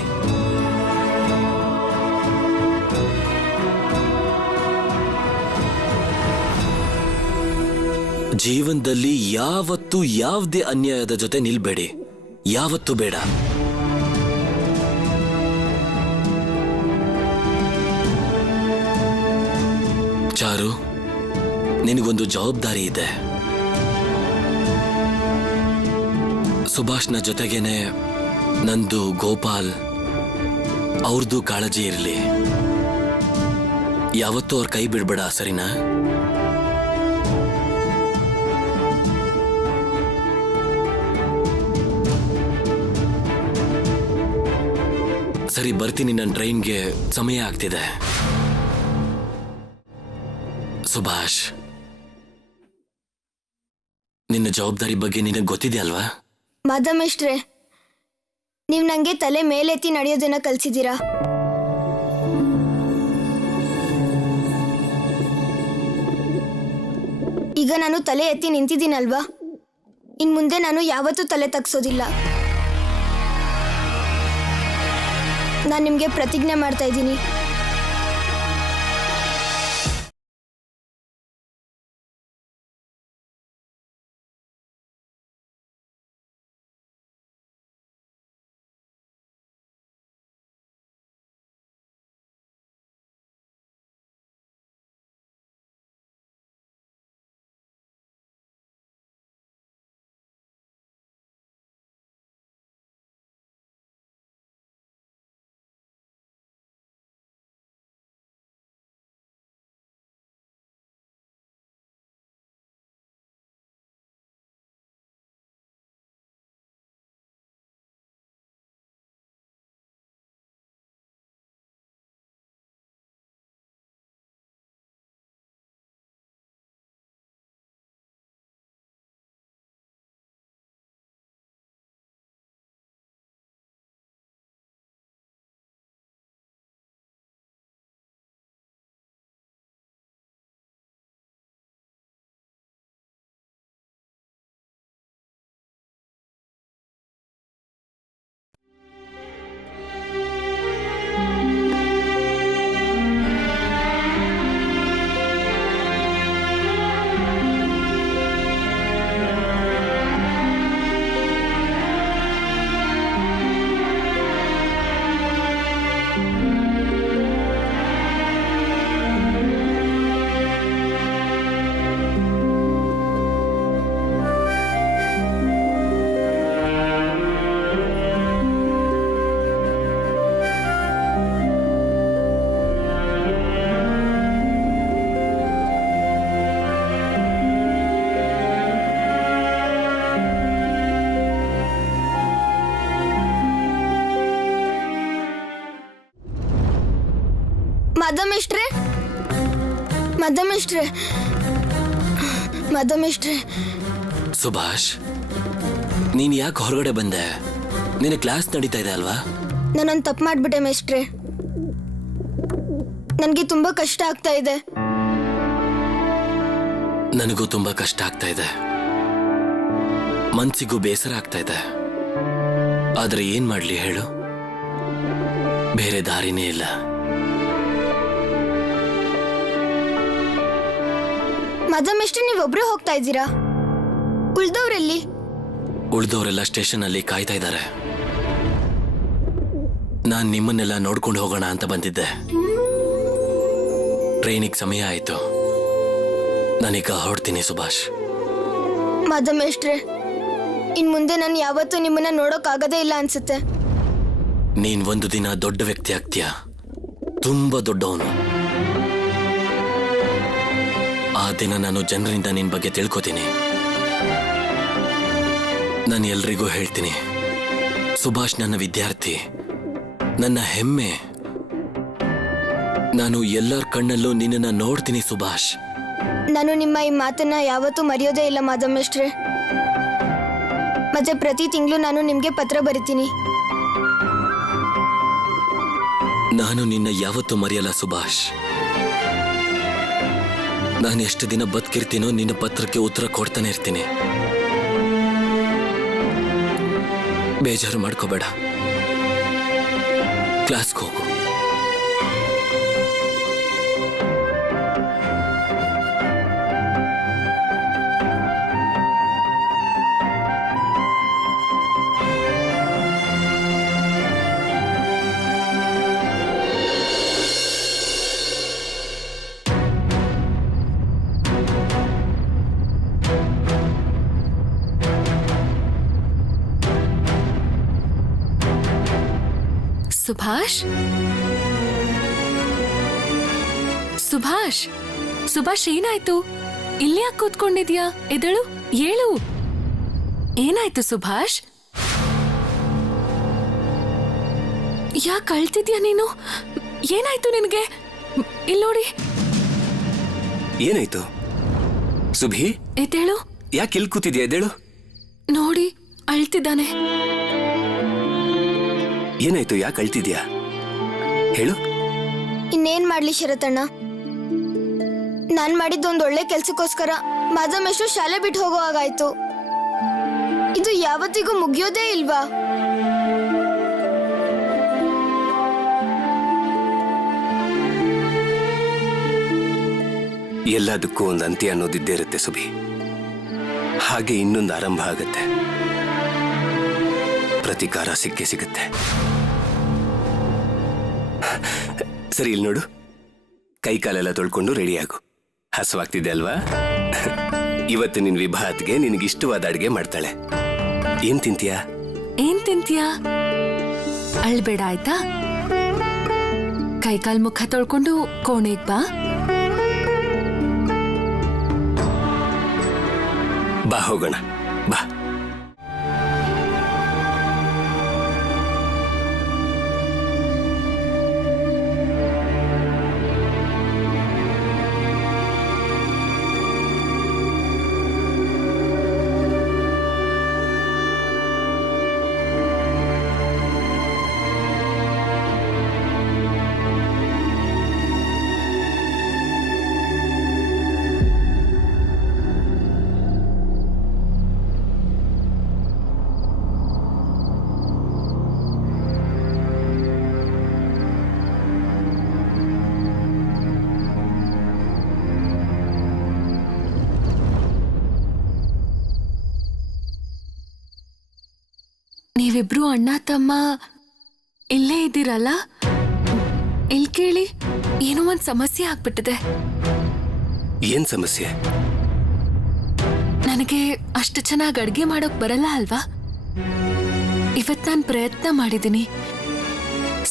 ಜೀವನದಲ್ಲಿ ಯಾವತ್ತೂ ಯಾವುದೇ ಅನ್ಯಾಯದ ಜೊತೆ ನಿಲ್ಬೇಡಿ. ಯಾವತ್ತೂ ಬೇಡ. ಚಾರು, ನಿನಗೊಂದು ಜವಾಬ್ದಾರಿ ಇದೆ. ಸುಭಾಷ್ನ ಜೊತೆಗೇನೆ ನಂದು, ಗೋಪಾಲ್ ಅವ್ರದ್ದು ಕಾಳಜಿ ಇರಲಿ. ಯಾವತ್ತೂ ಅವ್ರ ಕೈ ಬಿಡ್ಬೇಡ, ಸರಿನಾ? ಸರಿ, ಬರ್ತೀನಿ. ನನ್ನ ಟ್ರೈನ್ಗೆ ಸಮಯ ಆಗ್ತಿದೆ. ಸುಭಾಷ್, ನಿನ್ನ ಜವಾಬ್ದಾರಿ ಬಗ್ಗೆ ನಿನಗೆ ಗೊತ್ತಿದೆ ಅಲ್ವಾ? ಮಾಧವಮೇಷ್ಟ್ರೆ, ನೀವು ನಂಗೆ ತಲೆ ಮೇಲೆತ್ತಿ ನಡೆಯೋದನ್ನ ಕಲ್ಸಿದ್ದೀರಾ. ಈಗ ನಾನು ತಲೆ ಎತ್ತಿ ನಿಂತಿದ್ದೀನಲ್ವಾ, ಇನ್ ಮುಂದೆ ನಾನು ಯಾವತ್ತೂ ತಲೆ ತಗ್ಸೋದಿಲ್ಲ. ನಾನು ನಿಮಗೆ ಪ್ರತಿಜ್ಞೆ ಮಾಡ್ತಾ ಇದ್ದೀನಿ. ಮಾಧವಮೇಷ್ಟ್ರೆ, ಮಾಧವಮೇಷ್ಟ್ರೆ, ಮಾಧವಮೇಷ್ಟ್ರೆ. ಸುಭಾಷ್, ನೀನ್ ಯಾಕೆ ಹೊರಗಡೆ ಬಂದೆ? ನಿನ್ನ ಕ್ಲಾಸ್ ನಡೀತಾ ಇದೆ ಅಲ್ವಾ? ನಾನೊಂದು ತಪ್ಪು ಮಾಡ್ಬಿಟ್ಟೆ ಮೇಷ್ಟ್ರೆ. ನನಗೆ ತುಂಬಾ ಕಷ್ಟ ಆಗ್ತಾ ಇದೆ. ನನಗೂ ತುಂಬಾ ಕಷ್ಟ ಆಗ್ತಾ ಇದೆ, ಮನ್ಸಿಗೂ ಬೇಸರ ಆಗ್ತಾ ಇದೆ. ಆದ್ರೆ ಏನ್ ಮಾಡ್ಲಿ ಹೇಳು, ಬೇರೆ ದಾರಿನೇ ಇಲ್ಲ. ಮಾಧವಮೇಷ್ಟ್ರೆ, ನೀವೊಬ್ರೇ ಹೋಗ್ತಾ ಇದ್ದೀರಾ? ಉಳ್ದವ್ರೆಲ್ಲಿ? ಉಳ್ದವರೆಲ್ಲ ಸ್ಟೇಷನ್ ಅಲ್ಲಿ ಕಾಯ್ತಾ ಇದ್ದಾರೆ. ನಾನ್ ನಿಮ್ಮನ್ನೆಲ್ಲ ನೋಡ್ಕೊಂಡು ಹೋಗೋಣ ಅಂತ ಬಂದಿದ್ದೆ. ಟ್ರೈನಿಗೆ ಸಮಯ ಆಯ್ತು, ನಾನೀಗ ಹೊರಡ್ತೀನಿ ಸುಭಾಷ್. ಮಾಧವಮೇಷ್ಟ್ರೆ, ಇನ್ ಮುಂದೆ ನಾನು ಯಾವತ್ತೂ ನಿಮ್ಮನ್ನ ನೋಡೋಕ್ಕಾಗದೇ ಇಲ್ಲ ಅನ್ಸುತ್ತೆ. ನೀನ್ ಒಂದು ದಿನ ದೊಡ್ಡ ವ್ಯಕ್ತಿ ಆಗ್ತೀಯ, ತುಂಬಾ ದೊಡ್ಡವನು. ಆ ದಿನ ನಾನು ಜನರಿಂದ ನಿನ್ ಬಗ್ಗೆ ತಿಳ್ಕೊತೀನಿ. ನಾನು ಎಲ್ರಿಗೂ ಹೇಳ್ತೀನಿ, ಸುಭಾಷ್ ನನ್ನ ವಿದ್ಯಾರ್ಥಿ, ನನ್ನ ಹೆಮ್ಮೆ. ನಾನು ಎಲ್ಲರ ಕಣ್ಣಲ್ಲೂ ನಿನ್ನನ್ನ ನೋಡ್ತೀನಿ ಸುಭಾಷ್. ನಾನು ನಿಮ್ಮ ಈ ಮಾತನ್ನ ಯಾವತ್ತೂ ಮರೆಯೋದೇ ಇಲ್ಲ ಮಾಧವಮೇಷ್ಟ್ರೆ. ಮತ್ತೆ ಪ್ರತಿ ತಿಂಗಳು ನಾನು ನಿಮ್ಗೆ ಪತ್ರ ಬರಿತೀನಿ. ನಾನು ನಿನ್ನ ಯಾವತ್ತೂ ಮರೆಯಲ್ಲ ಸುಭಾಷ್. ನಾನು ಎಷ್ಟು ದಿನ ಬದುಕಿರ್ತೀನೋ ನಿನ್ನ ಪತ್ರಕ್ಕೆ ಉತ್ತರ ಕೊಡ್ತಾನೆ ಇರ್ತೀನಿ. ಬೇಜಾರು ಮಾಡ್ಕೋಬೇಡ, ಕ್ಲಾಸ್ಗೆ ಹೋಗು. ಸುಭಾಷ್, ಸುಭಾಷ್, ಸುಭಾಷ್, ಏನಾಯ್ತು? ಇಲ್ಲಿ ಯಾಕೆ ಕೂತ್ಕೊಂಡಿದ್ಯಾ? ಎದಳು, ಏಳು. ಏನಾಯ್ತು ಸುಭಾಷ್? ಯಾಕೆ ಅಳ್ತಿದ್ಯಾ ನೀನು? ಏನಾಯ್ತು ನಿನಗೆ? ಇಲ್ಲಿ ನೋಡಿ. ಏನಾಯ್ತು ಸುಭಿ? ಎದ್ದೇಳು. ಯಾಕೆ ಇಲ್ಲಿ ಕೂತಿದ್ಯಾ? ಎದ್ದೇಳು. ನೋಡಿ, ಅಳ್ತಿದ್ದಾನೆ. ಏನಾಯ್ತು? ಯಾಕೆ ಅಳ್ತಿದ್ಯಾ? ಹೇಳು. ಇನ್ನೇನ್ ಮಾಡ್ಲಿ ಶರತಣ್ಣ, ನಾನ್ ಮಾಡಿದ್ದೊಂದು ಒಳ್ಳೆ ಕೆಲ್ಸಕ್ಕೋಸ್ಕರ ಮಾಧವಮೇಷ್ಟ್ರು ಶಾಲೆ ಬಿಟ್ಟು ಹೋಗೋ ಹಾಗಾಯ್ತು. ಇದು ಯಾವತ್ತಿಗೂ ಮುಗಿಯೋದೇ ಇಲ್ವಾ? ಎಲ್ಲದಕ್ಕೂ ಒಂದು ಅಂತ್ಯ ಅನ್ನೋದಿದ್ದೇ ಇರುತ್ತೆ ಸುಭಿ. ಹಾಗೆ ಇನ್ನೊಂದು ಆರಂಭ ಆಗತ್ತೆ. ಪ್ರತಿಕಾರ ಸಿಕ್ಕೇ ಸಿಗುತ್ತೆ. ಸರಿ, ಇಲ್ಲಿ ನೋಡು, ಕೈ ಕಾಲೆಲ್ಲ ತೊಳ್ಕೊಂಡು ರೆಡಿಯಾಗು. ಹಸುವಾಗ್ತಿದೆ ಅಲ್ವಾ? ಇವತ್ತು ನಿನ್ ವಿಭಾತ್ಗೆ ನಿನಗಿಷ್ಟವಾದ ಅಡ್ಗೆ ಮಾಡ್ತಾಳೆ. ಏನ್ ತಿಂತೀಯಾ? ಏನ್ ತಿಂತೀಯಾ? ಅಳ್ಬೇಡ ಆಯ್ತಾ? ಕೈಕಾಲ್ ಮುಖ ತೊಳ್ಕೊಂಡು ಕೋಣೆಗ್ ಬಾ. ಬಾ, ಹೋಗೋಣ ಬಾ. ನೀವಿಬ್ರು ಅಣ್ಣ ತಮ್ಮ ಇಲ್ಲೇ ಇದ್ದೀರಲ್ಲ? ಇಲ್ಲಿ ಕೇಳಿ, ಏನೋ ಒಂದ್ ಸಮಸ್ಯೆ ಆಗ್ಬಿಟ್ಟಿದೆ. ಏನ್ ಸಮಸ್ಯೆ? ನನಗೆ ಅಷ್ಟು ಚೆನ್ನಾಗಿ ಅಡ್ಗೆ ಮಾಡೋಕ್ ಬರಲ್ಲ ಅಲ್ವಾ? ಇವತ್ ನಾನ್ ಪ್ರಯತ್ನ ಮಾಡಿದ್ದೀನಿ.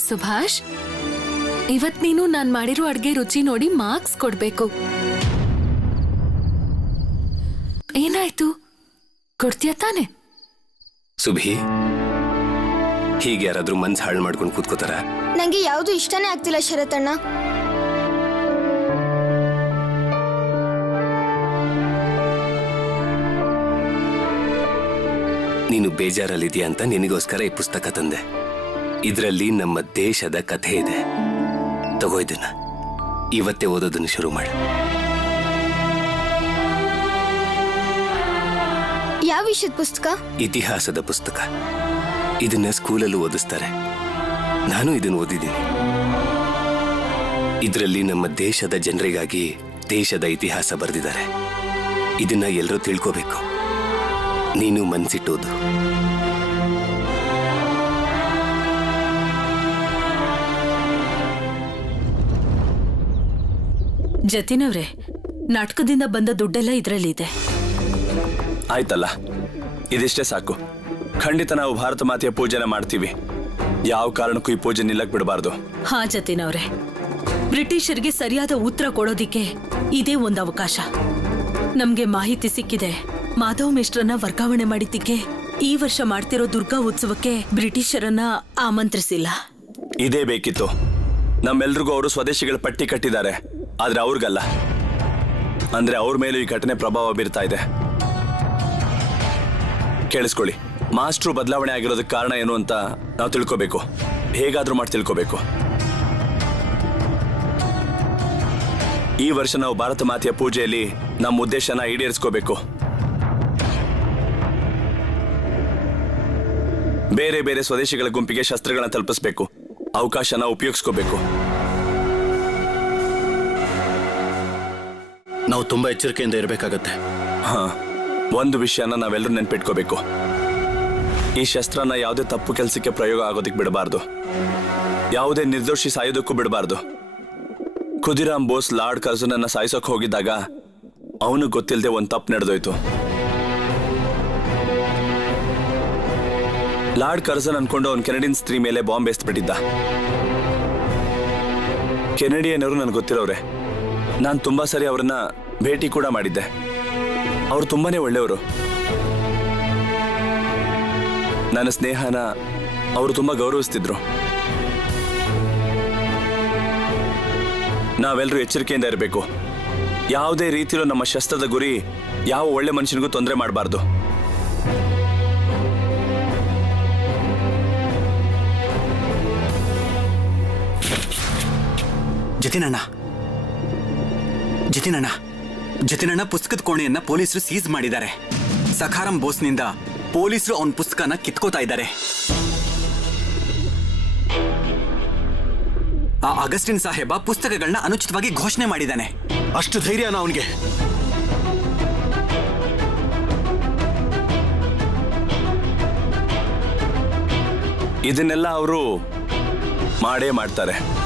ಸುಭಾಷ್, ಇವತ್ ನೀನು ನಾನ್ ಮಾಡಿರೋ ಅಡ್ಗೆ ರುಚಿ ನೋಡಿ ಮಾರ್ಕ್ಸ್ ಕೊಡ್ಬೇಕು. ಏನಾಯ್ತು? ಕೊಡ್ತೀಯ ತಾನೆ? ಸುಭಿ, ಹೀಗೆ ಯಾರಾದ್ರೂ ಮನ್ಸು ಹಾಳು ಮಾಡ್ಕೊಂಡು ಕೂತ್ಕೋತಾರ? ನಂಗೆ ಯಾವುದು ಇಷ್ಟನೇ ಆಗ್ತಿಲ್ಲ ಶರತಣ್ಣ. ನೀನು ಬೇಜಾರಲ್ಲಿದೆಯಾ ಅಂತ ನಿನಗೋಸ್ಕರ ಈ ಪುಸ್ತಕ ತಂದೆ. ಇದರಲ್ಲಿ ನಮ್ಮ ದೇಶದ ಕಥೆ ಇದೆ. ತಗೋ ಇದನ್ನ, ಇವತ್ತೇ ಓದೋದನ್ನು ಶುರು ಮಾಡು. ಯಾವ ವಿಷಯದ ಪುಸ್ತಕ? ಇತಿಹಾಸದ ಪುಸ್ತಕ. ಇದನ್ನ ಸ್ಕೂಲಲ್ಲೂ ಓದಿಸ್ತಾರೆ. ನಾನು ಇದನ್ನು ಓದಿದ್ದೀನಿ. ಇದರಲ್ಲಿ ನಮ್ಮ ದೇಶದ ಜನರಿಗಾಗಿ ದೇಶದ ಇತಿಹಾಸ ಬರೆದಿದ್ದಾರೆ. ಇದನ್ನ ಎಲ್ಲರೂ ತಿಳ್ಕೋಬೇಕು. ನೀನು ಮನ್ಸಿಟ್ಟೋದು. ಜತಿನವ್ರೆ, ನಾಟಕದಿಂದ ಬಂದ ದುಡ್ಡೆಲ್ಲ ಇದರಲ್ಲಿ ಇದೆ. ಆಯ್ತಲ್ಲ, ಇದಿಷ್ಟೇ ಸಾಕು. ಖಂಡಿತ ನಾವು ಭಾರತ ಮಾತೆಯ ಪೂಜೆನ ಮಾಡ್ತೀವಿ. ಯಾವ ಕಾರಣಕ್ಕೂ ಈ ಪೂಜೆ ನಿಲ್ಲಕ್ ಬಿಡಬಾರ್ದು. ಹಾ ಜತಿನವ್ರೆ, ಬ್ರಿಟಿಷರಿಗೆ ಸರಿಯಾದ ಉತ್ತರ ಕೊಡೋದಿಕ್ಕೆ ಇದೇ ಒಂದು ಅವಕಾಶ. ನಮ್ಗೆ ಮಾಹಿತಿ ಸಿಕ್ಕಿದೆ, ಮಾಧವ್ ಮಿಶ್ರನ್ನ ವರ್ಗಾವಣೆ ಮಾಡಿದ್ದಕ್ಕೆ ಈ ವರ್ಷ ಮಾಡ್ತಿರೋ ದುರ್ಗಾ ಉತ್ಸವಕ್ಕೆ ಬ್ರಿಟಿಷರನ್ನ ಆಮಂತ್ರಿಸಿಲ್ಲ. ಇದೇ ಬೇಕಿತ್ತು. ನಮ್ಮೆಲ್ರಿಗೂ ಅವರು ಸ್ವದೇಶಿಗಳ ಪಟ್ಟಿ ಕಟ್ಟಿದ್ದಾರೆ, ಆದ್ರೆ ಅವ್ರಿಗಲ್ಲ. ಅಂದ್ರೆ ಅವ್ರ ಮೇಲೂ ಈ ಘಟನೆ ಪ್ರಭಾವ ಬೀರ್ತಾ ಇದೆ. ಕೇಳಿಸ್ಕೊಳ್ಳಿ, ಮಾಸ್ಟ್ರು ಬದಲಾವಣೆ ಆಗಿರೋದಕ್ಕೆ ಕಾರಣ ಏನು ಅಂತ ನಾವು ತಿಳ್ಕೋಬೇಕು. ಹೇಗಾದ್ರೂ ಮಾಡಿ ತಿಳ್ಕೋಬೇಕು. ಈ ವರ್ಷ ನಾವು ಭಾರತ ಮಾತೆಯ ಪೂಜೆಯಲ್ಲಿ ನಮ್ಮ ಉದ್ದೇಶನ ಈಡೇರಿಸ್ಕೋಬೇಕು. ಬೇರೆ ಬೇರೆ ಸ್ವದೇಶಿಗಳ ಗುಂಪಿಗೆ ಶಸ್ತ್ರಗಳನ್ನ ತಲುಪಿಸ್ಬೇಕು. ಅವಕಾಶನ ಉಪಯೋಗಿಸ್ಕೋಬೇಕು. ನಾವು ತುಂಬಾ ಎಚ್ಚರಿಕೆಯಿಂದ ಇರಬೇಕಾಗತ್ತೆ. ಹಾ, ಒಂದು ವಿಷಯನ ನಾವೆಲ್ಲರೂ ನೆನ್ಪಿಟ್ಕೋಬೇಕು. ಈ ಶಸ್ತ್ರನ ಯಾವುದೇ ತಪ್ಪು ಕೆಲಸಕ್ಕೆ ಪ್ರಯೋಗ ಆಗೋದಕ್ಕೆ ಬಿಡಬಾರ್ದು. ಯಾವುದೇ ನಿರ್ದೋಷಿ ಸಾಯೋದಕ್ಕೂ ಬಿಡಬಾರ್ದು. ಖುದಿರಾಮ್ ಬೋಸ್ ಲಾರ್ಡ್ ಕರ್ಜನನ್ನ ಸಾಯಿಸೋಕೆ ಹೋಗಿದ್ದಾಗ ಅವನು ಗೊತ್ತಿಲ್ಲದೆ ಒಂದು ತಪ್ಪು ನಡೆದೋಯ್ತು. ಲಾರ್ಡ್ ಕರ್ಜನ್ ಅನ್ಕೊಂಡು ಅವನು ಕೆನಡಿಯನ್ ಸ್ತ್ರೀ ಮೇಲೆ ಬಾಂಬ್ ಎಸ್ಬಿಟ್ಟಿದ್ದ. ಕೆನಡಿಯನ್ನರು ನನಗೆ ಗೊತ್ತಿರೋರೆ. ನಾನು ತುಂಬಾ ಸರಿ ಅವ್ರನ್ನ ಭೇಟಿ ಕೂಡ ಮಾಡಿದ್ದೆ. ಅವ್ರು ತುಂಬಾನೇ ಒಳ್ಳೆಯವರು. ನನ್ನ ಸ್ನೇಹನ ಅವರು ತುಂಬಾ ಗೌರವಿಸ್ತಿದ್ರು. ನಾವೆಲ್ಲರೂ ಎಚ್ಚರಿಕೆಯಿಂದ ಇರಬೇಕು. ಯಾವುದೇ ರೀತಿಯಲ್ಲೂ ನಮ್ಮ ಶಸ್ತ್ರದ ಗುರಿ ಯಾವ ಒಳ್ಳೆ ಮನುಷ್ಯನಿಗೂ ತೊಂದರೆ ಮಾಡಬಾರ್ದು. ಜತಿನಣ್ಣ ಪುಸ್ತಕದ ಕೋಣೆಯನ್ನ ಪೊಲೀಸರು ಸೀಸ್ ಮಾಡಿದ್ದಾರೆ. ಸಖಾರಂ ಬೋಸ್ನಿಂದ ಪೊಲೀಸರು ಅವನ ಪುಸ್ತಕನ ಕಿತ್ಕೋತಾ ಇದ್ದಾರೆ. ಆ ಅಗಸ್ಟಿನ್ ಸಾಹೇಬ ಪುಸ್ತಕಗಳನ್ನ ಅನುಚಿತವಾಗಿ ಘೋಷಣೆ ಮಾಡಿದ್ದಾನೆ. ಅಷ್ಟು ಧೈರ್ಯನ ಅವನಿಗೆ? ಇದನ್ನೆಲ್ಲ ಅವರು ಮಾಡೇ ಮಾಡ್ತಾರೆ.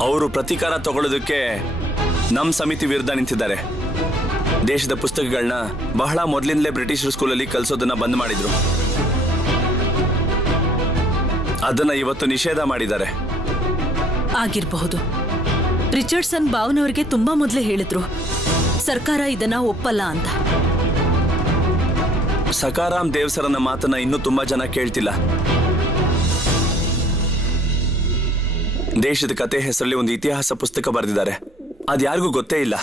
ಅವರು ಪ್ರತೀಕಾರ ತಗೊಳ್ಳೋದಕ್ಕೆ ನಮ್ಮ ಸಮಿತಿ ವಿರುದ್ಧ ನಿಂತಿದ್ದಾರೆ. ದೇಶದ ಪುಸ್ತಕಗಳನ್ನ ಬಹಳ ಮೊದಲಿಂದಲೇ ಬ್ರಿಟಿಷರ್ ಸ್ಕೂಲಲ್ಲಿ ಕಲಿಸೋದನ್ನ ಬಂದ್ ಮಾಡಿದ್ರು. ಅದನ್ನ ಇವತ್ತು ನಿಷೇಧ ಮಾಡಿದ್ದಾರೆ. ಆಗಿರಬಹುದು. ರಿಚರ್ಡ್ಸನ್ ಬಾವನವರಿಗೆ ತುಂಬಾ ಮೊದಲೇ ಹೇಳಿದ್ರು ಸರ್ಕಾರ ಇದನ್ನ ಒಪ್ಪಲ್ಲ ಅಂತ. ಸಕಾರಾಮ್ ದೇವ್ಸರನ್ನ ಮಾತನ್ನ ಇನ್ನೂ ತುಂಬಾ ಜನ ಕೇಳ್ತಿಲ್ಲ. ದೇಶದ ಕತೆ ಹೆಸರಲ್ಲಿ ಒಂದು ಇತಿಹಾಸ ಪುಸ್ತಕ ಬರೆದಿದ್ದಾರೆ. ಅದ್ಯಾರಿಗೂ ಗೊತ್ತೇ ಇಲ್ಲ.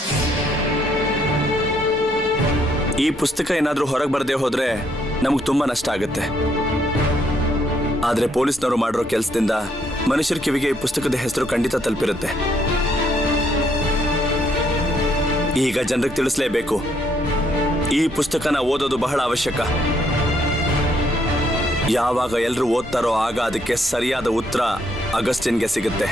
ಈ ಪುಸ್ತಕ ಏನಾದ್ರೂ ಹೊರಗೆ ಬರದೆ ಹೋದ್ರೆ ನಮ್ಗೆ ತುಂಬಾ ನಷ್ಟ ಆಗುತ್ತೆ. ಆದ್ರೆ ಪೊಲೀಸ್ನವರು ಮಾಡಿರೋ ಕೆಲಸದಿಂದ ಮನುಷ್ಯರ ಕಿವಿಗೆ ಈ ಪುಸ್ತಕದ ಹೆಸರು ಖಂಡಿತ ತಲುಪಿರುತ್ತೆ. ಈಗ ಜನರಿಗೆ ತಿಳಿಸ್ಲೇಬೇಕು, ಈ ಪುಸ್ತಕನ ಓದೋದು ಬಹಳ ಅವಶ್ಯಕ. ಯಾವಾಗ ಎಲ್ಲರೂ ಓದ್ತಾರೋ ಆಗ ಅದಕ್ಕೆ ಸರಿಯಾದ ಉತ್ತರ ಅಗಸ್ಟಿನ್ಗೆ ಸಿಗುತ್ತೆ.